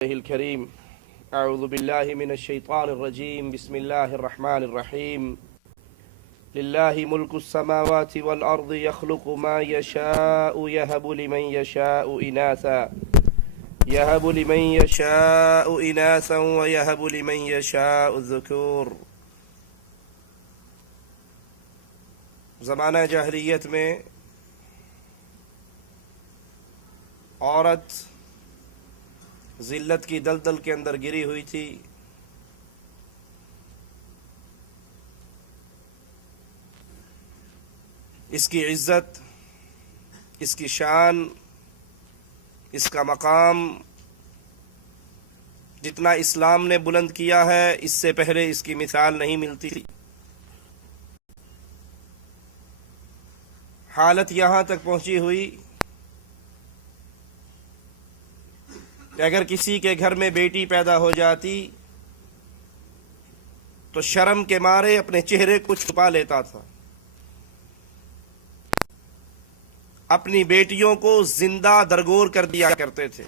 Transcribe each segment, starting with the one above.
الكريم أعوذ بالله من الشيطان الرجيم بسم الله الرحمن الرحيم لله ملك السماوات والأرض يخلق ما يشاء يهب لمن يشاء إناثا ويهب لمن يشاء الذكور. زمانہ جاہلیت میں عورت ذلت کی دلدل کے اندر گری ہوئی تھی. اس کی عزت، اس کی شان، اس کا مقام جتنا اسلام نے بلند کیا ہے اس سے پہلے اس کی مثال نہیں ملتی تھی. حالت یہاں تک پہنچی ہوئی کہ اگر کسی کے گھر میں بیٹی پیدا ہو جاتی تو شرم کے مارے اپنے چہرے کو چھپا لیتا تھا. اپنی بیٹیوں کو زندہ درگور کر دیا کرتے تھے.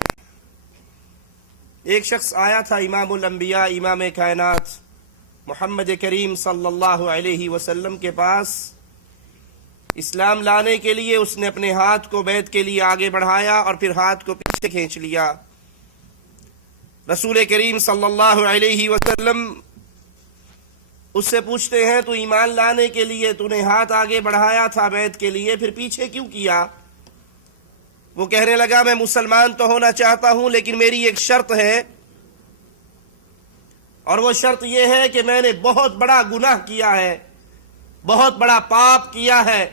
ایک شخص آیا تھا امام الانبیاء، امام کائنات محمد کریم صلی اللہ علیہ وسلم کے پاس اسلام لانے کے لیے. اس نے اپنے ہاتھ کو بیعت کے لیے آگے بڑھایا اور پھر ہاتھ کو پیچھے کھینچ لیا. رسول کریم صلی اللہ علیہ وسلم اس سے پوچھتے ہیں تو ایمان لانے کے لیے تو نے ہاتھ آگے بڑھایا تھا بیعت کے لیے، پھر پیچھے کیوں کیا؟ وہ کہنے لگا میں مسلمان تو ہونا چاہتا ہوں لیکن میری ایک شرط ہے، اور وہ شرط یہ ہے کہ میں نے بہت بڑا گناہ کیا ہے، بہت بڑا پاپ کیا ہے.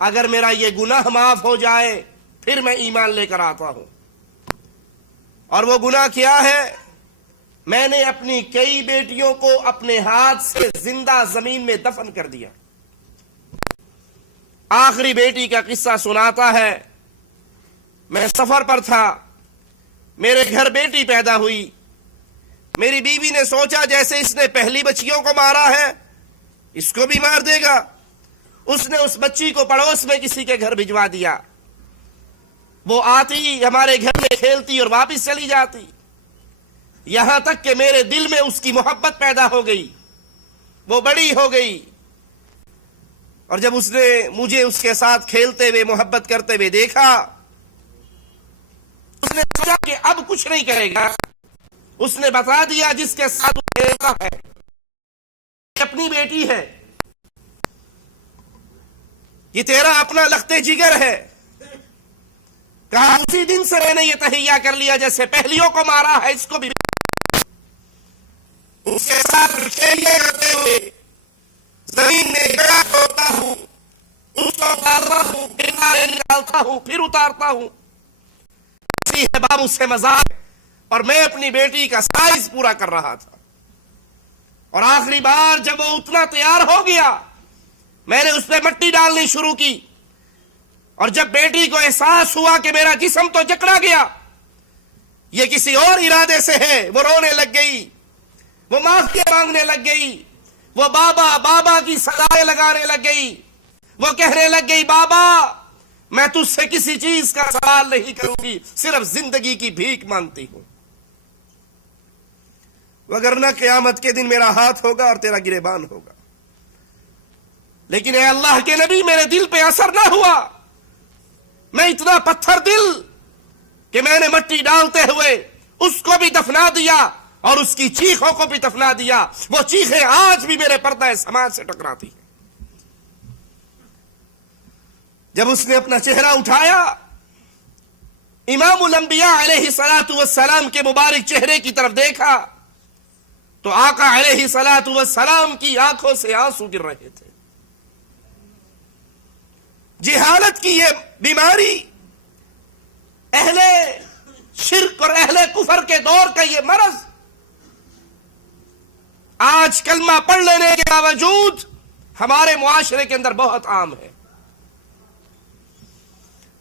اگر میرا یہ گناہ معاف ہو جائے پھر میں ایمان لے کر آتا ہوں. اور وہ گناہ کیا ہے؟ میں نے اپنی کئی بیٹیوں کو اپنے ہاتھ سے زندہ زمین میں دفن کر دیا. آخری بیٹی کا قصہ سناتا ہے، میں سفر پر تھا، میرے گھر بیٹی پیدا ہوئی. میری بیوی نے سوچا جیسے اس نے پہلی بچیوں کو مارا ہے اس کو بھی مار دے گا. اس نے اس بچی کو پڑوس میں کسی کے گھر بھجوا دیا. وہ آتی ہمارے گھر میں کھیلتی اور واپس چلی جاتی، یہاں تک کہ میرے دل میں اس کی محبت پیدا ہو گئی. وہ بڑی ہو گئی اور جب اس نے مجھے اس کے ساتھ کھیلتے ہوئے محبت کرتے ہوئے دیکھا، اس نے سوچا کہ اب کچھ نہیں کرے گا. اس نے بتا دیا جس کے ساتھ وہ کھیلتا ہے اپنی بیٹی ہے، یہ تیرا اپنا لختے جگر ہے. کہا اسی دن سے میں نے یہ تہیہ کر لیا جیسے پہلیوں کو مارا ہے اس کو بھی اس کے ساتھ کھیلنے کرتے ہوئے زمین میں گڑا کھودتا ہوں، اس کو اتارتا ہوں، پھر نعرے نکالتا ہوں، پھر اتارتا ہوں. اسی ہے باب اس سے مذاق. اور میں اپنی بیٹی کا سائز پورا کر رہا تھا. اور آخری بار جب وہ اتنا تیار ہو گیا میں نے اس پہ مٹی ڈالنی شروع کی. اور جب بیٹی کو احساس ہوا کہ میرا جسم تو جکڑا گیا، یہ کسی اور ارادے سے ہے، وہ رونے لگ گئی، وہ معافی مانگنے لگ گئی، وہ بابا بابا کی صدائیں لگانے لگ گئی. وہ کہنے لگ گئی بابا میں تجھ سے کسی چیز کا سوال نہیں کروں گی، صرف زندگی کی بھیک مانگتی ہوں، وگرنہ قیامت کے دن میرا ہاتھ ہوگا اور تیرا گریبان ہوگا. لیکن اے اللہ کے نبی میرے دل پہ اثر نہ ہوا. میں اتنا پتھر دل کہ میں نے مٹی ڈالتے ہوئے اس کو بھی دفنا دیا اور اس کی چیخوں کو بھی دفنا دیا. وہ چیخیں آج بھی میرے پردہ سماج سے ٹکراتی ہیں. جب اس نے اپنا چہرہ اٹھایا امام الانبیاء علیہ الصلوۃ والسلام کے مبارک چہرے کی طرف دیکھا تو آقا علیہ الصلوۃ والسلام کی آنکھوں سے آنسو گر رہے تھے. جہالت کی یہ بیماری، اہل شرک اور اہل کفر کے دور کا یہ مرض آج کلمہ پڑھ لینے کے باوجود ہمارے معاشرے کے اندر بہت عام ہے.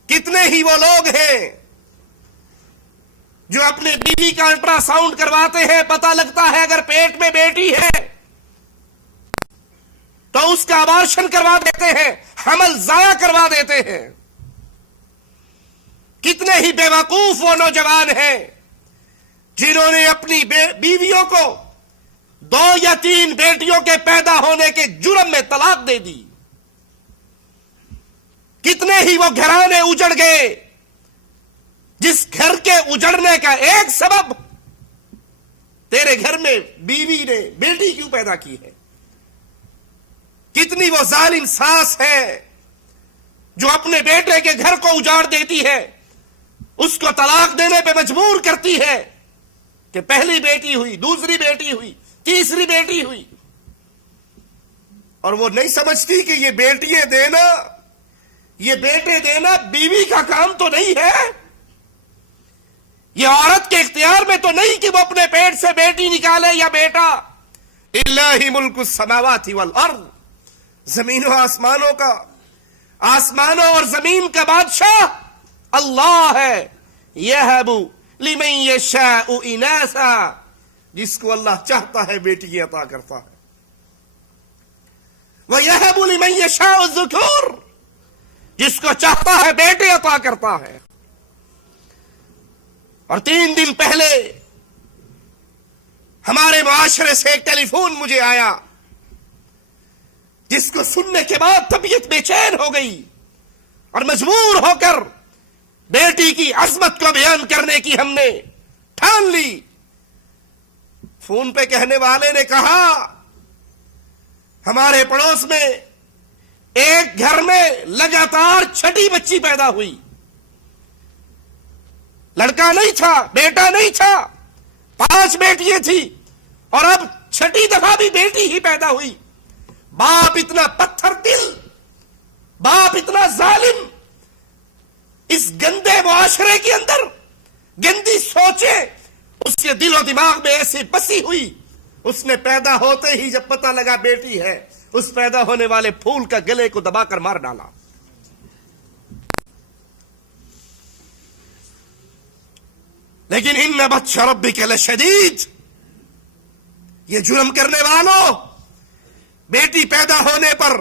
کتنے ہی وہ لوگ ہیں جو اپنے بیوی کا الٹرا ساؤنڈ کرواتے ہیں، پتہ لگتا ہے اگر پیٹ میں بیٹی ہے تو اس کا ابارشن کروا دیتے ہیں، حمل ضائع کروا دیتے ہیں. کتنے ہی بے وقوف وہ نوجوان ہیں جنہوں نے اپنی بیویوں کو 2 یا 3 بیٹیوں کے پیدا ہونے کے جرم میں طلاق دے دی. کتنے ہی وہ گھرانے اجڑ گئے جس گھر کے اجڑنے کا ایک سبب تیرے گھر میں بیوی نے بیٹی کیوں پیدا کی ہے. کتنی وہ ظالم ساس ہے جو اپنے بیٹے کے گھر کو اجاڑ دیتی ہے, اس کو طلاق دینے پہ مجبور کرتی ہے کہ پہلی بیٹی ہوئی, دوسری بیٹی ہوئی, تیسری بیٹی ہوئی, اور وہ نہیں سمجھتی کہ یہ بیٹیاں دینا, یہ بیٹے دینا بیوی کا کام تو نہیں ہے. یہ عورت کے اختیار میں تو نہیں کہ وہ اپنے پیٹ سے بیٹی نکالے یا بیٹا. للہ ملک السماوات والارض, زمین و آسمانوں کا, آسمانوں اور زمین کا بادشاہ اللہ ہے. یہب لمن یشاء اناثا, جس کو اللہ چاہتا ہے بیٹی عطا کرتا ہے. وَيَهَبُ لِمَن يَشَاءُ الذُّكُورَ, جس کو چاہتا ہے بیٹے عطا کرتا ہے. اور 3 دن پہلے ہمارے معاشرے سے ایک ٹیلی فون مجھے آیا جس کو سننے کے بعد طبیعت بے چین ہو گئی اور مجبور ہو کر بیٹی کی عظمت کو بیان کرنے کی ہم نے ٹھان لی. فون پہ کہنے والے نے کہا ہمارے پڑوس میں ایک گھر میں لگاتار 6ٹھی بچی پیدا ہوئی. لڑکا نہیں تھا, بیٹا نہیں تھا, 5 بیٹیاں تھی اور اب 6ٹھی دفعہ بھی بیٹی ہی پیدا ہوئی. باپ اتنا پتھر دل, باپ اتنا ظالم, اس گندے معاشرے کے اندر گندی سوچیں اس کے دل و دماغ میں ایسی بسی ہوئی. اس نے پیدا ہوتے ہی جب پتہ لگا بیٹی ہے, اس پیدا ہونے والے پھول کا گلے کو دبا کر مار ڈالا. لیکن ان بطش ربک لشدید, یہ جرم کرنے والوں, بیٹی پیدا ہونے پر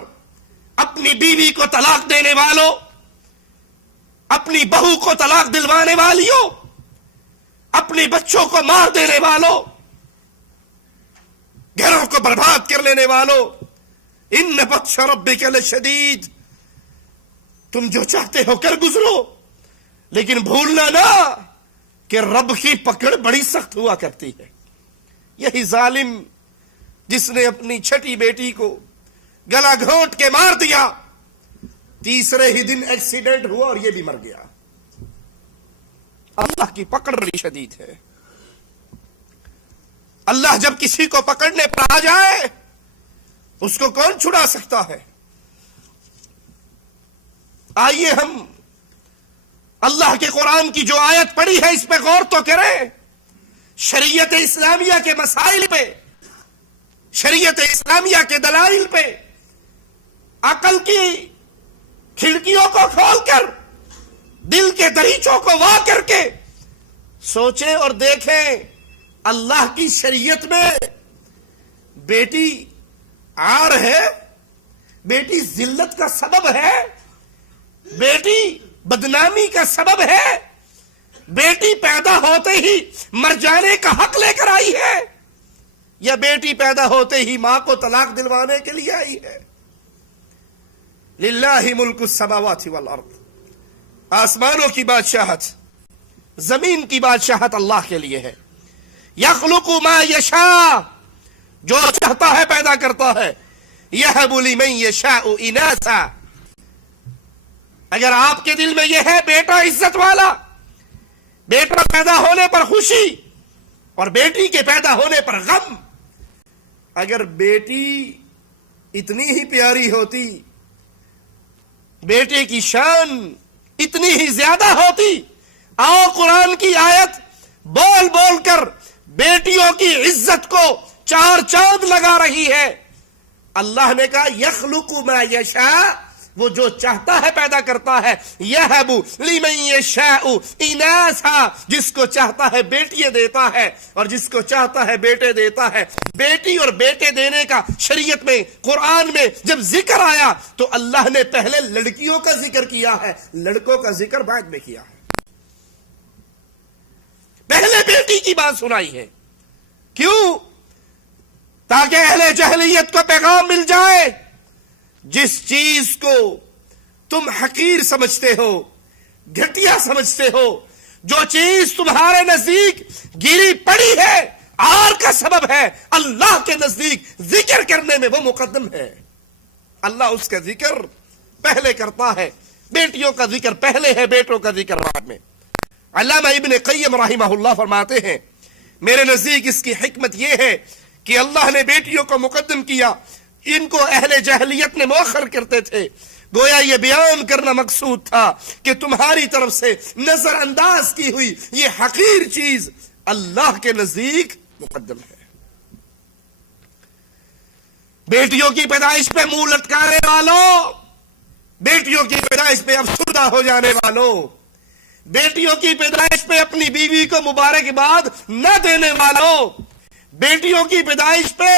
اپنی بیوی کو طلاق دینے والوں, اپنی بہو کو طلاق دلوانے والیوں, اپنے بچوں کو مار دینے والوں, گھروں کو برباد کر لینے والوں, ان بطش ربک لشدید, تم جو چاہتے ہو کر گزرو, لیکن بھولنا نہ کہ رب کی پکڑ بڑی سخت ہوا کرتی ہے. یہی ظالم جس نے اپنی 6ٹھی بیٹی کو گلا گھونٹ کے مار دیا, تیسرے ہی دن ایکسیڈنٹ ہوا اور یہ بھی مر گیا. اللہ کی پکڑ بڑی شدید ہے. اللہ جب کسی کو پکڑنے پر آ جائے اس کو کون چھڑا سکتا ہے. آئیے ہم اللہ کے قرآن کی جو آیت پڑھی ہے اس پہ غور تو کریں. شریعت اسلامیہ کے مسائل پہ, شریعت اسلامیہ کے دلائل پہ عقل کی کھڑکیوں کو کھول کر, دل کے دریچوں کو وا کر کے سوچیں اور دیکھیں. اللہ کی شریعت میں بیٹی عار ہے, بیٹی ذلت کا سبب ہے, بیٹی بدنامی کا سبب ہے, بیٹی پیدا ہوتے ہی مر جانے کا حق لے کر آئی ہے, یا بیٹی پیدا ہوتے ہی ماں کو طلاق دلوانے کے لیے آئی ہے. للہ ملک السماوات والارض, آسمانوں کی بادشاہت, زمین کی بادشاہت اللہ کے لیے ہے. یخلق ما یشاء, جو چاہتا ہے پیدا کرتا ہے. یہب لمن یشاء اناثا, اگر آپ کے دل میں یہ ہے بیٹا عزت والا, بیٹا پیدا ہونے پر خوشی اور بیٹی کے پیدا ہونے پر غم, اگر بیٹی اتنی ہی پیاری ہوتی, بیٹے کی شان اتنی ہی زیادہ ہوتی, آؤ قرآن کی آیت بول بول کر بیٹیوں کی عزت کو 4 چاند لگا رہی ہے. اللہ نے کہا یخلق ما یشاء, وہ جو چاہتا ہے پیدا کرتا ہے. یہب لمن یشاء اناثا, جس کو چاہتا ہے بیٹیاں دیتا ہے اور جس کو چاہتا ہے بیٹے دیتا ہے. بیٹی اور بیٹے دینے کا شریعت میں, قرآن میں جب ذکر آیا تو اللہ نے پہلے لڑکیوں کا ذکر کیا ہے, لڑکوں کا ذکر بعد میں کیا ہے. پہلے بیٹی کی بات سنائی ہے. کیوں؟ تاکہ اہل جہلیت کو پیغام مل جائے، جس چیز کو تم حقیر سمجھتے ہو، گھٹیا سمجھتے ہو، جو چیز تمہارے نزدیک گری پڑی ہے، آر کا سبب ہے، اللہ کے نزدیک ذکر کرنے میں وہ مقدم ہے. اللہ اس کا ذکر پہلے کرتا ہے. بیٹیوں کا ذکر پہلے ہے، بیٹوں کا ذکر بعد میں. علامہ ابن قیم رحمہ اللہ فرماتے ہیں میرے نزدیک اس کی حکمت یہ ہے کہ اللہ نے بیٹیوں کو مقدم کیا، ان کو اہل جہلیت نے مؤخر کرتے تھے. گویا یہ بیان کرنا مقصود تھا کہ تمہاری طرف سے نظر انداز کی ہوئی یہ حقیر چیز اللہ کے نزدیک مقدم ہے. بیٹیوں کی پیدائش پہ منہ لٹکانے والوں، بیٹیوں کی پیدائش پہ افسردہ ہو جانے والوں، بیٹیوں کی پیدائش پہ اپنی بیوی کو مبارکباد نہ دینے والوں، بیٹیوں کی پیدائش پہ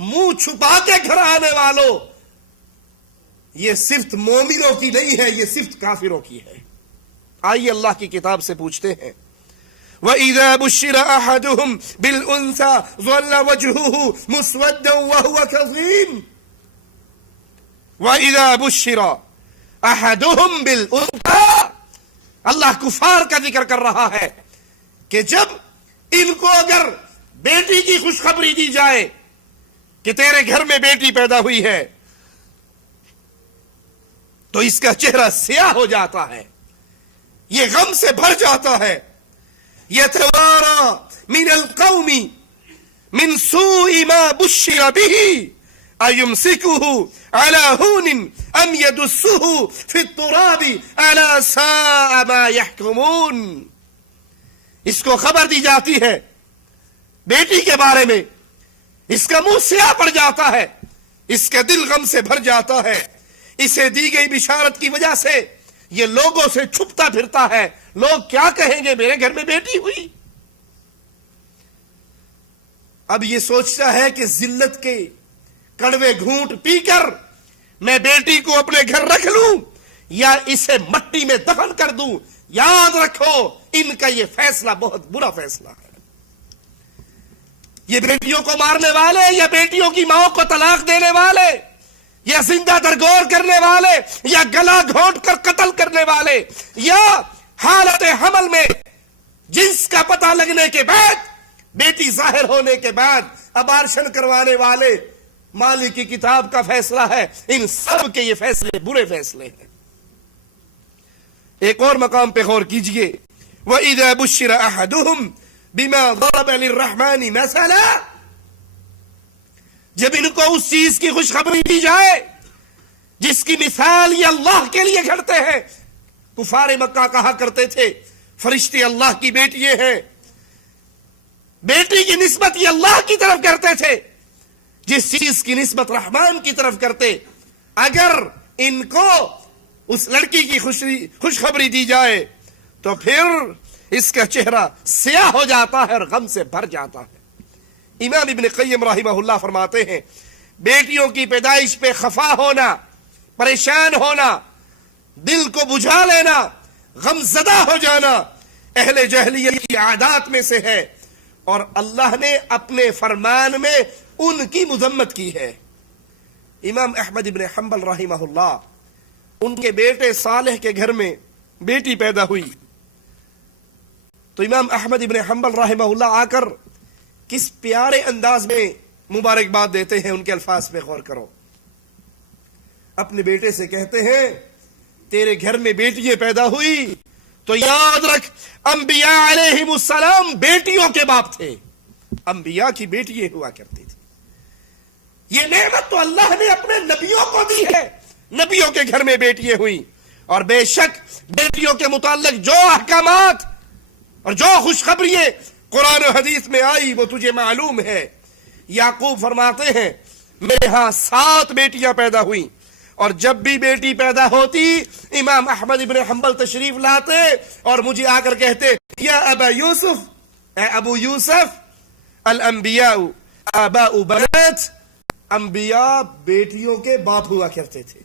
منہ چھپا کے گھر آنے والوں، یہ صفت مومنوں کی نہیں ہے، یہ صفت کافروں کی ہے. آئیے اللہ کی کتاب سے پوچھتے ہیں وَإِذَا بُشِّرَ أَحَدُهُمْ بِالْأُنثَى ظَلَّ وَجْهُهُ مُسْوَدًّا وَهُوَ كَظِيمٌ. وَإِذَا بُشِّرَ أَحَدُهُمْ بِالْأُنثَى، اللہ کفار کا ذکر کر رہا ہے کہ جب ان کو اگر بیٹی کی خوشخبری دی جائے کہ تیرے گھر میں بیٹی پیدا ہوئی ہے، تو اس کا چہرہ سیاہ ہو جاتا ہے، یہ غم سے بھر جاتا ہے. يَتَوَارَى مِنَ الْقَوْمِ مِنْ سُوءِ مَا بُشِّرَ بِهِ أَيُمْسِكُهُ عَلَى هُونٍ أَمْ يَدُسُّهُ فِي التُّرَابِ أَلَا سَاءَ مَا يَحْكُمُونَ. اس کو خبر دی جاتی ہے بیٹی کے بارے میں، اس کا منہ سیاہ پڑ جاتا ہے، اس کا دل غم سے بھر جاتا ہے. اسے دی گئی بشارت کی وجہ سے یہ لوگوں سے چھپتا پھرتا ہے. لوگ کیا کہیں گے میرے گھر میں بیٹی ہوئی. اب یہ سوچتا ہے کہ ذلت کے کڑوے گھونٹ پی کر میں بیٹی کو اپنے گھر رکھ لوں یا اسے مٹی میں دفن کر دوں. یاد رکھو ان کا یہ فیصلہ بہت برا فیصلہ ہے. یہ بیٹیوں کو مارنے والے یا بیٹیوں کی ماں کو طلاق دینے والے یا زندہ درگور کرنے والے یا گلا گھونٹ کر قتل کرنے والے یا حالت حمل میں جنس کا پتہ لگنے کے بعد بیٹی ظاہر ہونے کے بعد ابارشن کروانے والے، مالک کی کتاب کا فیصلہ ہے ان سب کے یہ فیصلے برے فیصلے ہیں. ایک اور مقام پہ غور کیجئے وَإِذَا بُشِّرَ أَحَدُهُمْ بِمَا ضَرَبَ لِلرَّحْمَنِ مَثَلًا، جب ان کو اس چیز کی خوشخبری دی جائے جس کی مثال یہ اللہ کے لیے گھڑتے ہیں. کفار مکہ کہا کرتے تھے فرشتے اللہ کی بیٹی ہیں، بیٹی کی نسبت یہ اللہ کی طرف کرتے تھے. جس چیز کی نسبت رحمان کی طرف کرتے، اگر ان کو اس لڑکی کی خوشخبری دی جائے تو پھر اس کا چہرہ سیاہ ہو جاتا ہے اور غم سے بھر جاتا ہے. امام ابن قیم رحمہ اللہ فرماتے ہیں بیٹیوں کی پیدائش پہ خفا ہونا، پریشان ہونا، دل کو بجھا لینا، غم زدہ ہو جانا اہل جہلیت کی عادات میں سے ہے، اور اللہ نے اپنے فرمان میں ان کی مذمت کی ہے. امام احمد ابن حنبل رحمہ اللہ، ان کے بیٹے صالح کے گھر میں بیٹی پیدا ہوئی تو امام احمد ابن حنبل رحمہ اللہ آ کر کس پیارے انداز میں مبارکباد دیتے ہیں. ان کے الفاظ پہ غور کرو. اپنے بیٹے سے کہتے ہیں تیرے گھر میں بیٹیاں پیدا ہوئی تو یاد رکھ انبیاء علیہم السلام بیٹیوں کے باپ تھے، انبیاء کی بیٹیاں ہوا کرتی تھی. یہ نعمت تو اللہ نے اپنے نبیوں کو دی ہے، نبیوں کے گھر میں بیٹیاں ہوئی. اور بے شک بیٹیوں کے متعلق جو احکامات اور جو خوشخبریاں قرآن و حدیث میں آئی وہ تجھے معلوم ہے. یعقوب فرماتے ہیں میرے ہاں 7 بیٹیاں پیدا ہوئیں، اور جب بھی بیٹی پیدا ہوتی امام احمد ابن حنبل تشریف لاتے اور مجھے آ کر کہتے یا ابا یوسف، اے ابو یوسف، الانبیاء آباء بنات، انبیاء بیٹیوں کے باپ ہوا کرتے تھے.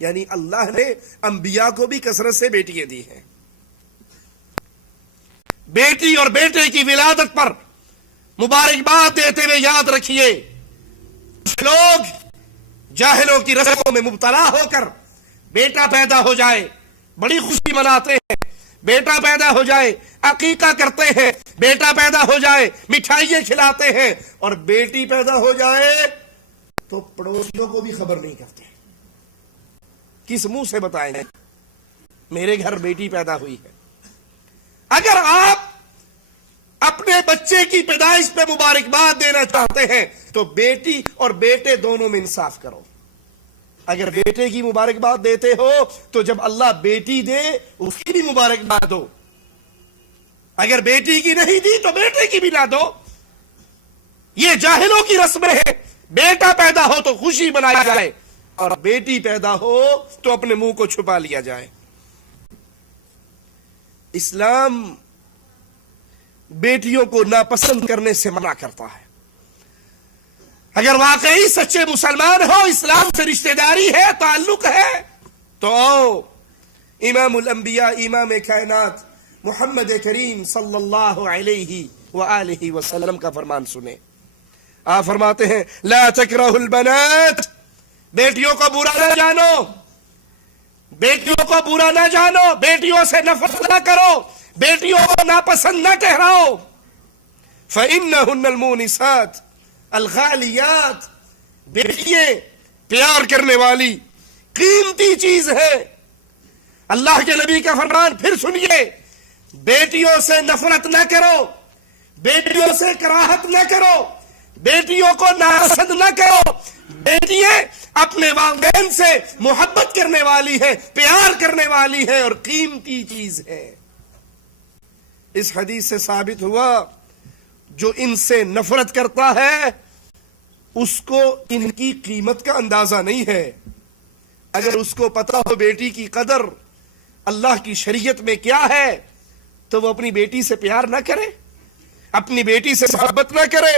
یعنی اللہ نے انبیاء کو بھی کثرت سے بیٹیاں دی ہیں. بیٹی اور بیٹے کی ولادت پر مبارکباد دیتے ہوئے یاد رکھیے، لوگ جاہلوں کی رسموں میں مبتلا ہو کر بیٹا پیدا ہو جائے بڑی خوشی مناتے ہیں، بیٹا پیدا ہو جائے عقیقہ کرتے ہیں، بیٹا پیدا ہو جائے مٹھائیاں کھلاتے ہیں، اور بیٹی پیدا ہو جائے تو پڑوسیوں کو بھی خبر نہیں کرتے۔ کس منہ سے بتائیں گے میرے گھر بیٹی پیدا ہوئی ہے؟ اگر آپ اپنے بچے کی پیدائش پہ مبارکباد دینا چاہتے ہیں تو بیٹی اور بیٹے دونوں میں انصاف کرو۔ اگر بیٹے کی مبارکباد دیتے ہو تو جب اللہ بیٹی دے اس کی بھی مبارکباد دو، اگر بیٹی کی نہیں دی تو بیٹے کی بھی نہ دو۔ یہ جاہلوں کی رسمیں ہیں، بیٹا پیدا ہو تو خوشی منائی جائے اور بیٹی پیدا ہو تو اپنے منہ کو چھپا لیا جائے۔ اسلام بیٹیوں کو ناپسند کرنے سے منع کرتا ہے۔ اگر واقعی سچے مسلمان ہو، اسلام سے رشتہ داری ہے، تعلق ہے، تو آؤ امام الانبیاء امام کائنات محمد کریم صلی اللہ علیہ وآلہ وسلم کا فرمان سنیں۔ آپ فرماتے ہیں لا تکرہوا البنات، بیٹیوں کو برا نہ جانو، بیٹیوں کو برا نہ جانو، بیٹیوں سے نفرت نہ کرو، بیٹیوں کو ناپسند نہ ٹھہراؤ۔ فإنہن المونسات الغالیات، بیٹیاں پیار کرنے والی قیمتی چیز ہے۔ اللہ کے نبی کا فرمان پھر سنیے، بیٹیوں سے نفرت نہ کرو، بیٹیوں سے کراہت نہ کرو، بیٹیوں کو ناپسند نہ کرو۔ بیٹیاں اپنے والدین سے محبت کرنے والی ہے، پیار کرنے والی ہے اور قیمتی چیز ہے۔ اس حدیث سے ثابت ہوا جو ان سے نفرت کرتا ہے اس کو ان کی قیمت کا اندازہ نہیں ہے۔ اگر اس کو پتا ہو بیٹی کی قدر اللہ کی شریعت میں کیا ہے تو وہ اپنی بیٹی سے پیار نہ کرے، اپنی بیٹی سے محبت نہ کرے۔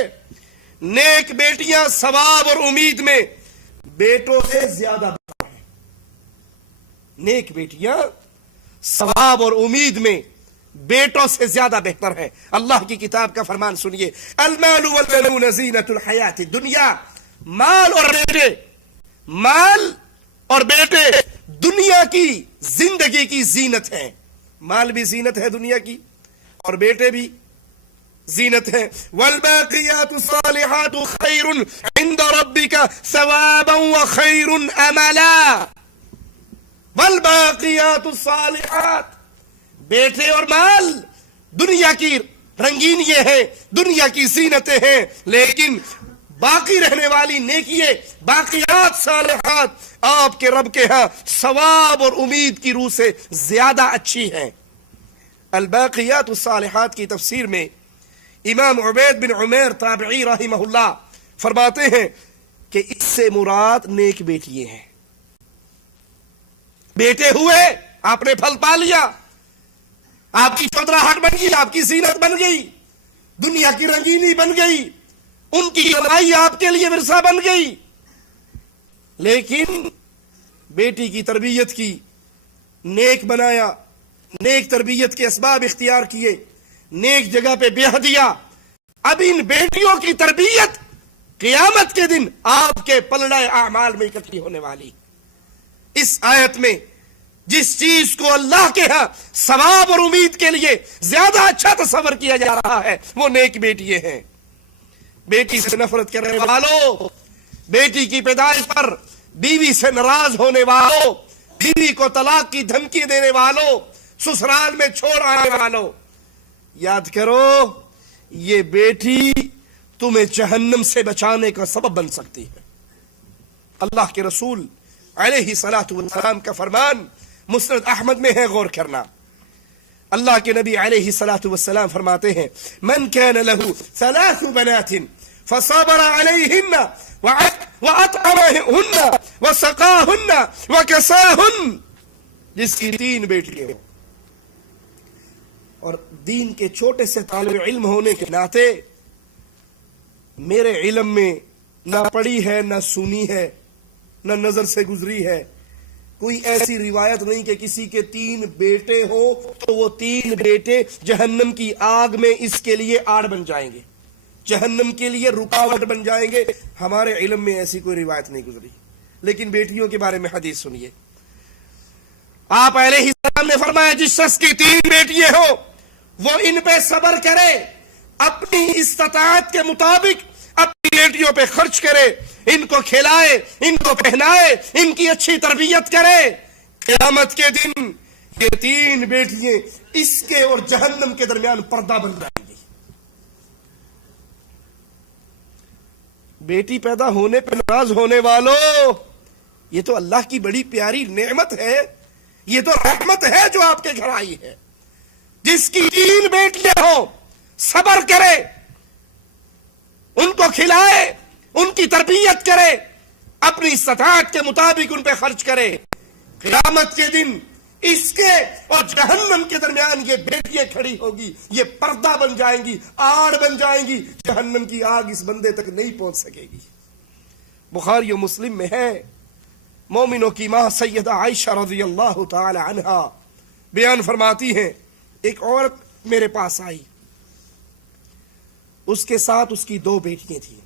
نیک بیٹیاں ثواب اور امید میں بیٹوں سے زیادہ بہتر ہیں۔ نیک بیٹیاں ثواب اور امید میں بیٹوں سے زیادہ بہتر ہے۔ اللہ کی کتاب کا فرمان سنیے، المال والبنون زینۃ الحیات الدنیا، مال اور بیٹے دنیا کی زندگی کی زینت ہیں۔ مال بھی زینت ہے دنیا کی اور بیٹے بھی زینت ہے۔ والباقیات الصالحات خیر عند ربک ثوابا وخیر املا۔ والباقیات الصالحات، بیٹے اور مال دنیا کی رنگینیاں ہیں، دنیا کی زینتیں ہیں، لیکن باقی رہنے والی نیکیے باقیات صالحات آپ کے رب کے ہاں ثواب اور امید کی روح سے زیادہ اچھی ہیں۔ الباقیات الصالحات کی تفسیر میں امام عبید بن عمیر تابعی رحمہ اللہ فرماتے ہیں کہ اس سے مراد نیک بیٹیاں ہیں۔ بیٹے ہوئے آپ نے پھل پا لیا، آپ کی چودراہٹ بن گئی، آپ کی زینت بن گئی، دنیا کی رنگینی بن گئی، ان کی کمائی آپ کے لیے ورثہ بن گئی۔ لیکن بیٹی کی تربیت کی، نیک بنایا، نیک تربیت کے اسباب اختیار کیے، نیک جگہ پہ بیاہ دیا۔ اب ان بیٹیوں کی تربیت قیامت کے دن آپ کے پلڑے اعمال میں اکٹھی ہونے والی۔ اس آیت میں جس چیز کو اللہ کے ہاں ثواب اور امید کے لیے زیادہ اچھا تصور کیا جا رہا ہے وہ نیک بیٹیاں ہیں۔ بیٹی سے نفرت کرنے والوں، بیٹی کی پیدائش پر بیوی سے ناراض ہونے والوں، بیوی کو طلاق کی دھمکی دینے والوں، سسرال میں چھوڑ آنے والوں، یاد کرو یہ بیٹی تمہیں جہنم سے بچانے کا سبب بن سکتی ہے۔ اللہ کے رسول علیہ الصلوۃ والسلام کا فرمان مسند احمد میں ہے، غور کرنا۔ اللہ کے نبی علیہ الصلوۃ والسلام فرماتے ہیں من كان له 3 بنات فصبر عليهن وأطعمهن وسقاهن وكساهن، جس کی 3 بیٹیاں ہیں اور دین کے چھوٹے سے طالب علم ہونے کے ناطے میرے علم میں نہ پڑھی ہے، نہ سنی ہے، نہ نظر سے گزری ہے، کوئی ایسی روایت نہیں کہ کسی کے 3 بیٹے ہو تو وہ 3 بیٹے جہنم کی آگ میں اس کے لیے آڑ بن جائیں گے، جہنم کے لیے رکاوٹ بن جائیں گے. ہمارے علم میں ایسی کوئی روایت نہیں گزری. لیکن بیٹیوں کے بارے میں حدیث سنیے. آپ علیہ السلام نے فرمایا جس شخص کی 3 بیٹیاں ہو وہ ان پہ صبر کرے، اپنی استطاعت کے مطابق اپنی بیٹیوں پہ خرچ کرے، ان کو کھلائے، ان کو پہنائے، ان کی اچھی تربیت کرے. قیامت کے دن یہ 3 بیٹیاں اس کے اور جہنم کے درمیان پردہ بن جائیں گی. بیٹی پیدا ہونے پہ ناراض ہونے والوں، یہ تو اللہ کی بڑی پیاری نعمت ہے، یہ تو رحمت ہے جو آپ کے گھر آئی ہے. جس کی 3 بیٹیاں ہوں صبر کرے، ان کو کھلائے، ان کی تربیت کرے، اپنی استطاعت کے مطابق ان پہ خرچ کرے. قیامت کے دن اس کے اور جہنم کے درمیان یہ بیٹیاں کھڑی ہوگی، یہ پردہ بن جائیں گی، آڑ بن جائیں گی. جہنم کی آگ اس بندے تک نہیں پہنچ سکے گی. بخاری و مسلم میں ہے، مومنوں کی ماں سیدہ عائشہ رضی اللہ تعالی عنہا بیان فرماتی ہیں، ایک عورت میرے پاس آئی، اس کے ساتھ اس کی 2 بیٹیاں تھیں.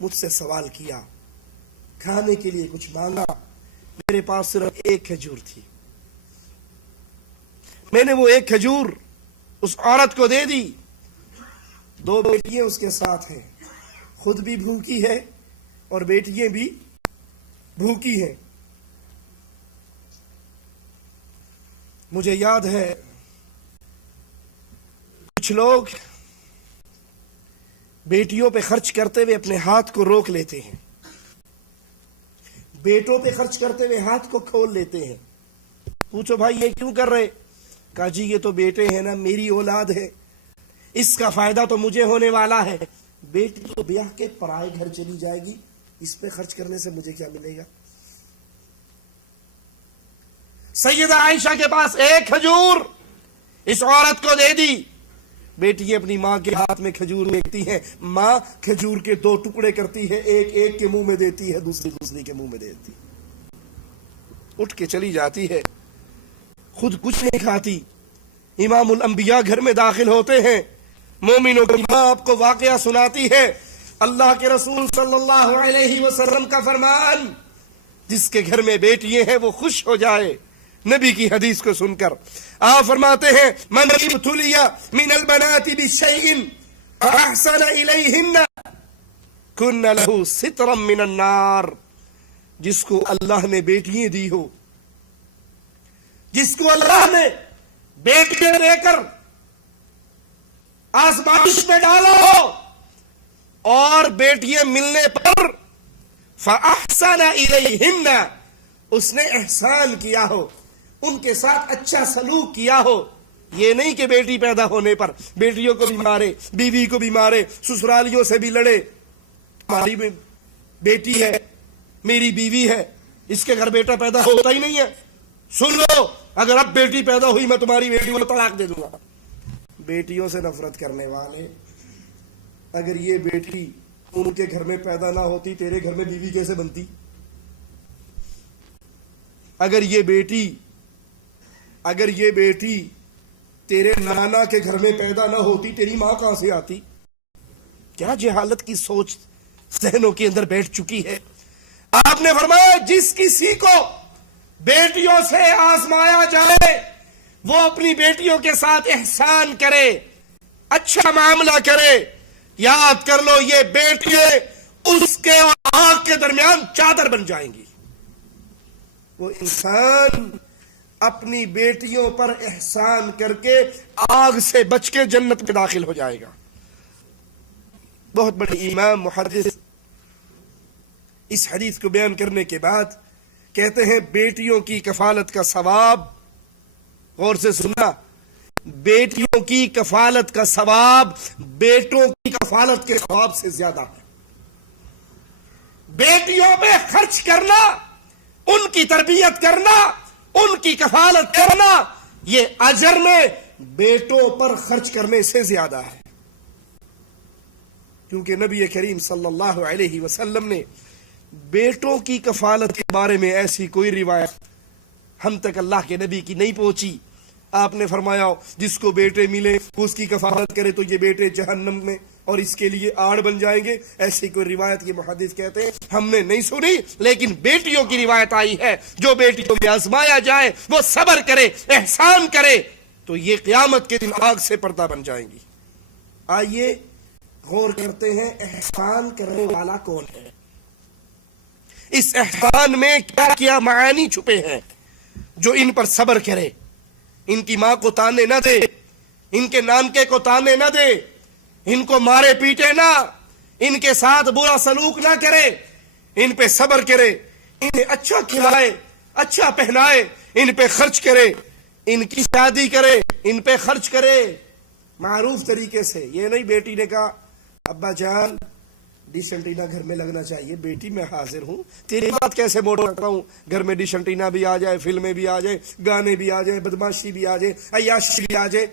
مجھ سے سوال کیا، کھانے کے لیے کچھ مانگا، میرے پاس صرف 1 کھجور تھی. میں نے وہ 1 کھجور اس عورت کو دے دی. 2 بیٹیاں اس کے ساتھ ہیں، خود بھی بھوکی ہے اور بیٹیاں بھی بھوکی ہیں. مجھے یاد ہے کچھ لوگ بیٹیوں پہ خرچ کرتے ہوئے اپنے ہاتھ کو روک لیتے ہیں، بیٹوں پہ خرچ کرتے ہوئے ہاتھ کو کھول لیتے ہیں. پوچھو بھائی یہ کیوں کر رہے؟ کہا جی یہ تو بیٹے ہیں نا، میری اولاد ہے، اس کا فائدہ تو مجھے ہونے والا ہے. بیٹی تو بیاہ کے پرائے گھر چلی جائے گی، اس پہ خرچ کرنے سے مجھے کیا ملے گا؟ سیدہ عائشہ کے پاس 1 کھجور اس عورت کو دے دی. بیٹی اپنی ماں کے ہاتھ میں کھجور دیکھتی ہے، ماں کھجور کے 2 ٹکڑے کرتی ہے، ایک کے منہ میں دیتی ہے، دوسری کے منہ میں دیتی، اٹھ کے چلی جاتی ہے، خود کچھ نہیں کھاتی. امام الانبیاء گھر میں داخل ہوتے ہیں، مومنوں کی ماں آپ کو واقعہ سناتی ہے. اللہ کے رسول صلی اللہ علیہ وسلم کا فرمان، جس کے گھر میں بیٹیاں ہیں وہ خوش ہو جائے. نبی کی حدیث کو سن کر آپ فرماتے ہیں من ابتلی من البنات بشیء احسن الیہن کن له سترا من النار. جس کو اللہ نے بیٹیاں دی ہو، جس کو اللہ نے بیٹیاں دے کر آزمائش میں ڈالا ہو اور بیٹیاں ملنے پر فاحسن الیہن، اس نے احسان کیا ہو، ان کے ساتھ اچھا سلوک کیا ہو. یہ نہیں کہ بیٹی پیدا ہونے پر بیٹیوں کو بھی مارے، بیوی کو بھی مارے، سسرالیوں سے بھی لڑے. ہماری بیٹی ہے، میری بیوی ہے، اس کے گھر بیٹا پیدا ہوتا ہی نہیں ہے. سن لو، اگر اب بیٹی پیدا ہوئی میں تمہاری بیٹی کو طلاق دے دوں گا. بیٹیوں سے نفرت کرنے والے، اگر یہ بیٹی ان کے گھر میں پیدا نہ ہوتی تیرے گھر میں بیوی کیسے بنتی؟ اگر یہ بیٹی تیرے نانا کے گھر میں پیدا نہ ہوتی تیری ماں کہاں سے آتی؟ کیا جہالت کی سوچ ذہنوں کے اندر بیٹھ چکی ہے. آپ نے فرمایا جس کسی کو بیٹیوں سے آزمایا جائے وہ اپنی بیٹیوں کے ساتھ احسان کرے، اچھا معاملہ کرے. یاد کر لو یہ بیٹیاں اس کے اور آگ کے درمیان چادر بن جائیں گی. وہ انسان اپنی بیٹیوں پر احسان کر کے آگ سے بچ کے جنت میں داخل ہو جائے گا. بہت بڑے امام محدث اس حدیث کو بیان کرنے کے بعد کہتے ہیں بیٹیوں کی کفالت کا ثواب، غور سے سننا، بیٹیوں کی کفالت کا ثواب بیٹوں کی کفالت کے ثواب سے زیادہ ہے. بیٹیوں پہ خرچ کرنا، ان کی تربیت کرنا، ان کی کفالت کرنا، یہ اجر میں بیٹوں پر خرچ کرنے سے زیادہ ہے. کیونکہ نبی کریم صلی اللہ علیہ وسلم نے بیٹوں کی کفالت کے بارے میں ایسی کوئی روایت ہم تک اللہ کے نبی کی نہیں پہنچی۔ آپ نے فرمایا جس کو بیٹے ملے اس کی کفالت کرے تو یہ بیٹے جہنم میں اور اس کے لیے آڑ بن جائیں گے، ایسی کوئی روایت یہ محدث کہتے ہیں ہم نے نہیں سنی، لیکن بیٹیوں کی روایت آئی ہے جو بیٹیوں میں آزمایا جائے وہ صبر کرے، احسان کرے تو یہ قیامت کے دن آگ سے پردہ بن جائیں گی۔ آئیے غور کرتے ہیں احسان کرنے والا کون ہے، اس احسان میں کیا کیا معانی چھپے ہیں۔ جو ان پر صبر کرے، ان کی ماں کو تانے نہ دے، ان کے نانکے کو تانے نہ دے، ان کو مارے پیٹے نہ، ان کے ساتھ برا سلوک نہ کرے، ان پہ صبر کرے، انہیں اچھا کھلائے، اچھا پہنائے، ان پہ خرچ کرے، ان کی شادی کرے، ان پہ خرچ کرے معروف طریقے سے۔ یہ نہیں بیٹی نے کہا ابا جان ڈش انٹینا گھر میں لگنا چاہیے، بیٹی میں حاضر ہوں، تیری بات کیسے موڑ رکھتا ہوں، گھر میں ڈش انٹینا بھی آ جائے، فلمیں بھی آ جائے، گانے بھی آ جائے، بدماشی بھی آ جائے، عیاشی بھی آ جائے۔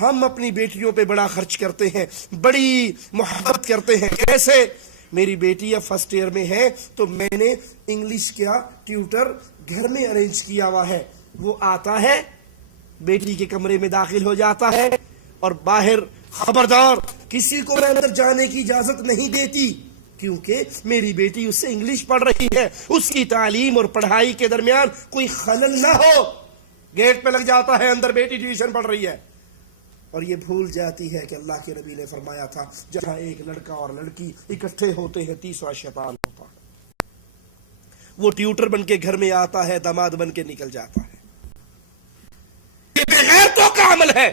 ہم اپنی بیٹیوں پہ بڑا خرچ کرتے ہیں، بڑی محبت کرتے ہیں۔ کیسے؟ میری بیٹی اب فرسٹ ایئر میں ہے تو میں نے انگلش کا ٹیوٹر گھر میں ارینج کیا ہوا ہے، وہ آتا ہے بیٹی کے کمرے میں داخل ہو جاتا ہے اور باہر خبردار کسی کو میں اندر جانے کی اجازت نہیں دیتی، کیونکہ میری بیٹی اس سے انگلش پڑھ رہی ہے، اس کی تعلیم اور پڑھائی کے درمیان کوئی خلل نہ ہو۔ گیٹ پہ لگ جاتا ہے اندر بیٹی ٹیوشن پڑھ رہی ہے، اور یہ بھول جاتی ہے کہ اللہ کے نبی نے فرمایا تھا جہاں ایک لڑکا اور لڑکی اکٹھے ہوتے ہیں تیسرا شیطان ہوتا ہے۔ وہ ٹیوٹر بن کے گھر میں آتا ہے، داماد بن کے نکل جاتا ہے۔ یہ بے غیرتوں کا عمل ہے،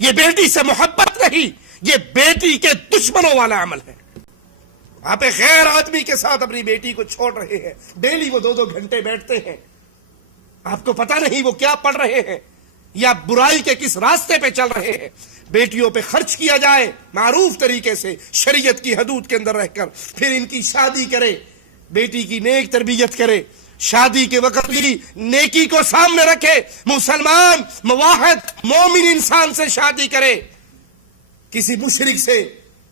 یہ بیٹی سے محبت نہیں، یہ بیٹی کے دشمنوں والا عمل ہے۔ آپ ایک غیر آدمی کے ساتھ اپنی بیٹی کو چھوڑ رہے ہیں، ڈیلی وہ 2 گھنٹے بیٹھتے ہیں، آپ کو پتہ نہیں وہ کیا پڑھ رہے ہیں یا برائی کے کس راستے پہ چل رہے ہیں۔ بیٹیوں پہ خرچ کیا جائے معروف طریقے سے، شریعت کی حدود کے اندر رہ کر، پھر ان کی شادی کرے، بیٹی کی نیک تربیت کرے، شادی کے وقت بھی نیکی کو سامنے رکھے، مسلمان موحد مومن انسان سے شادی کرے، کسی مشرک سے،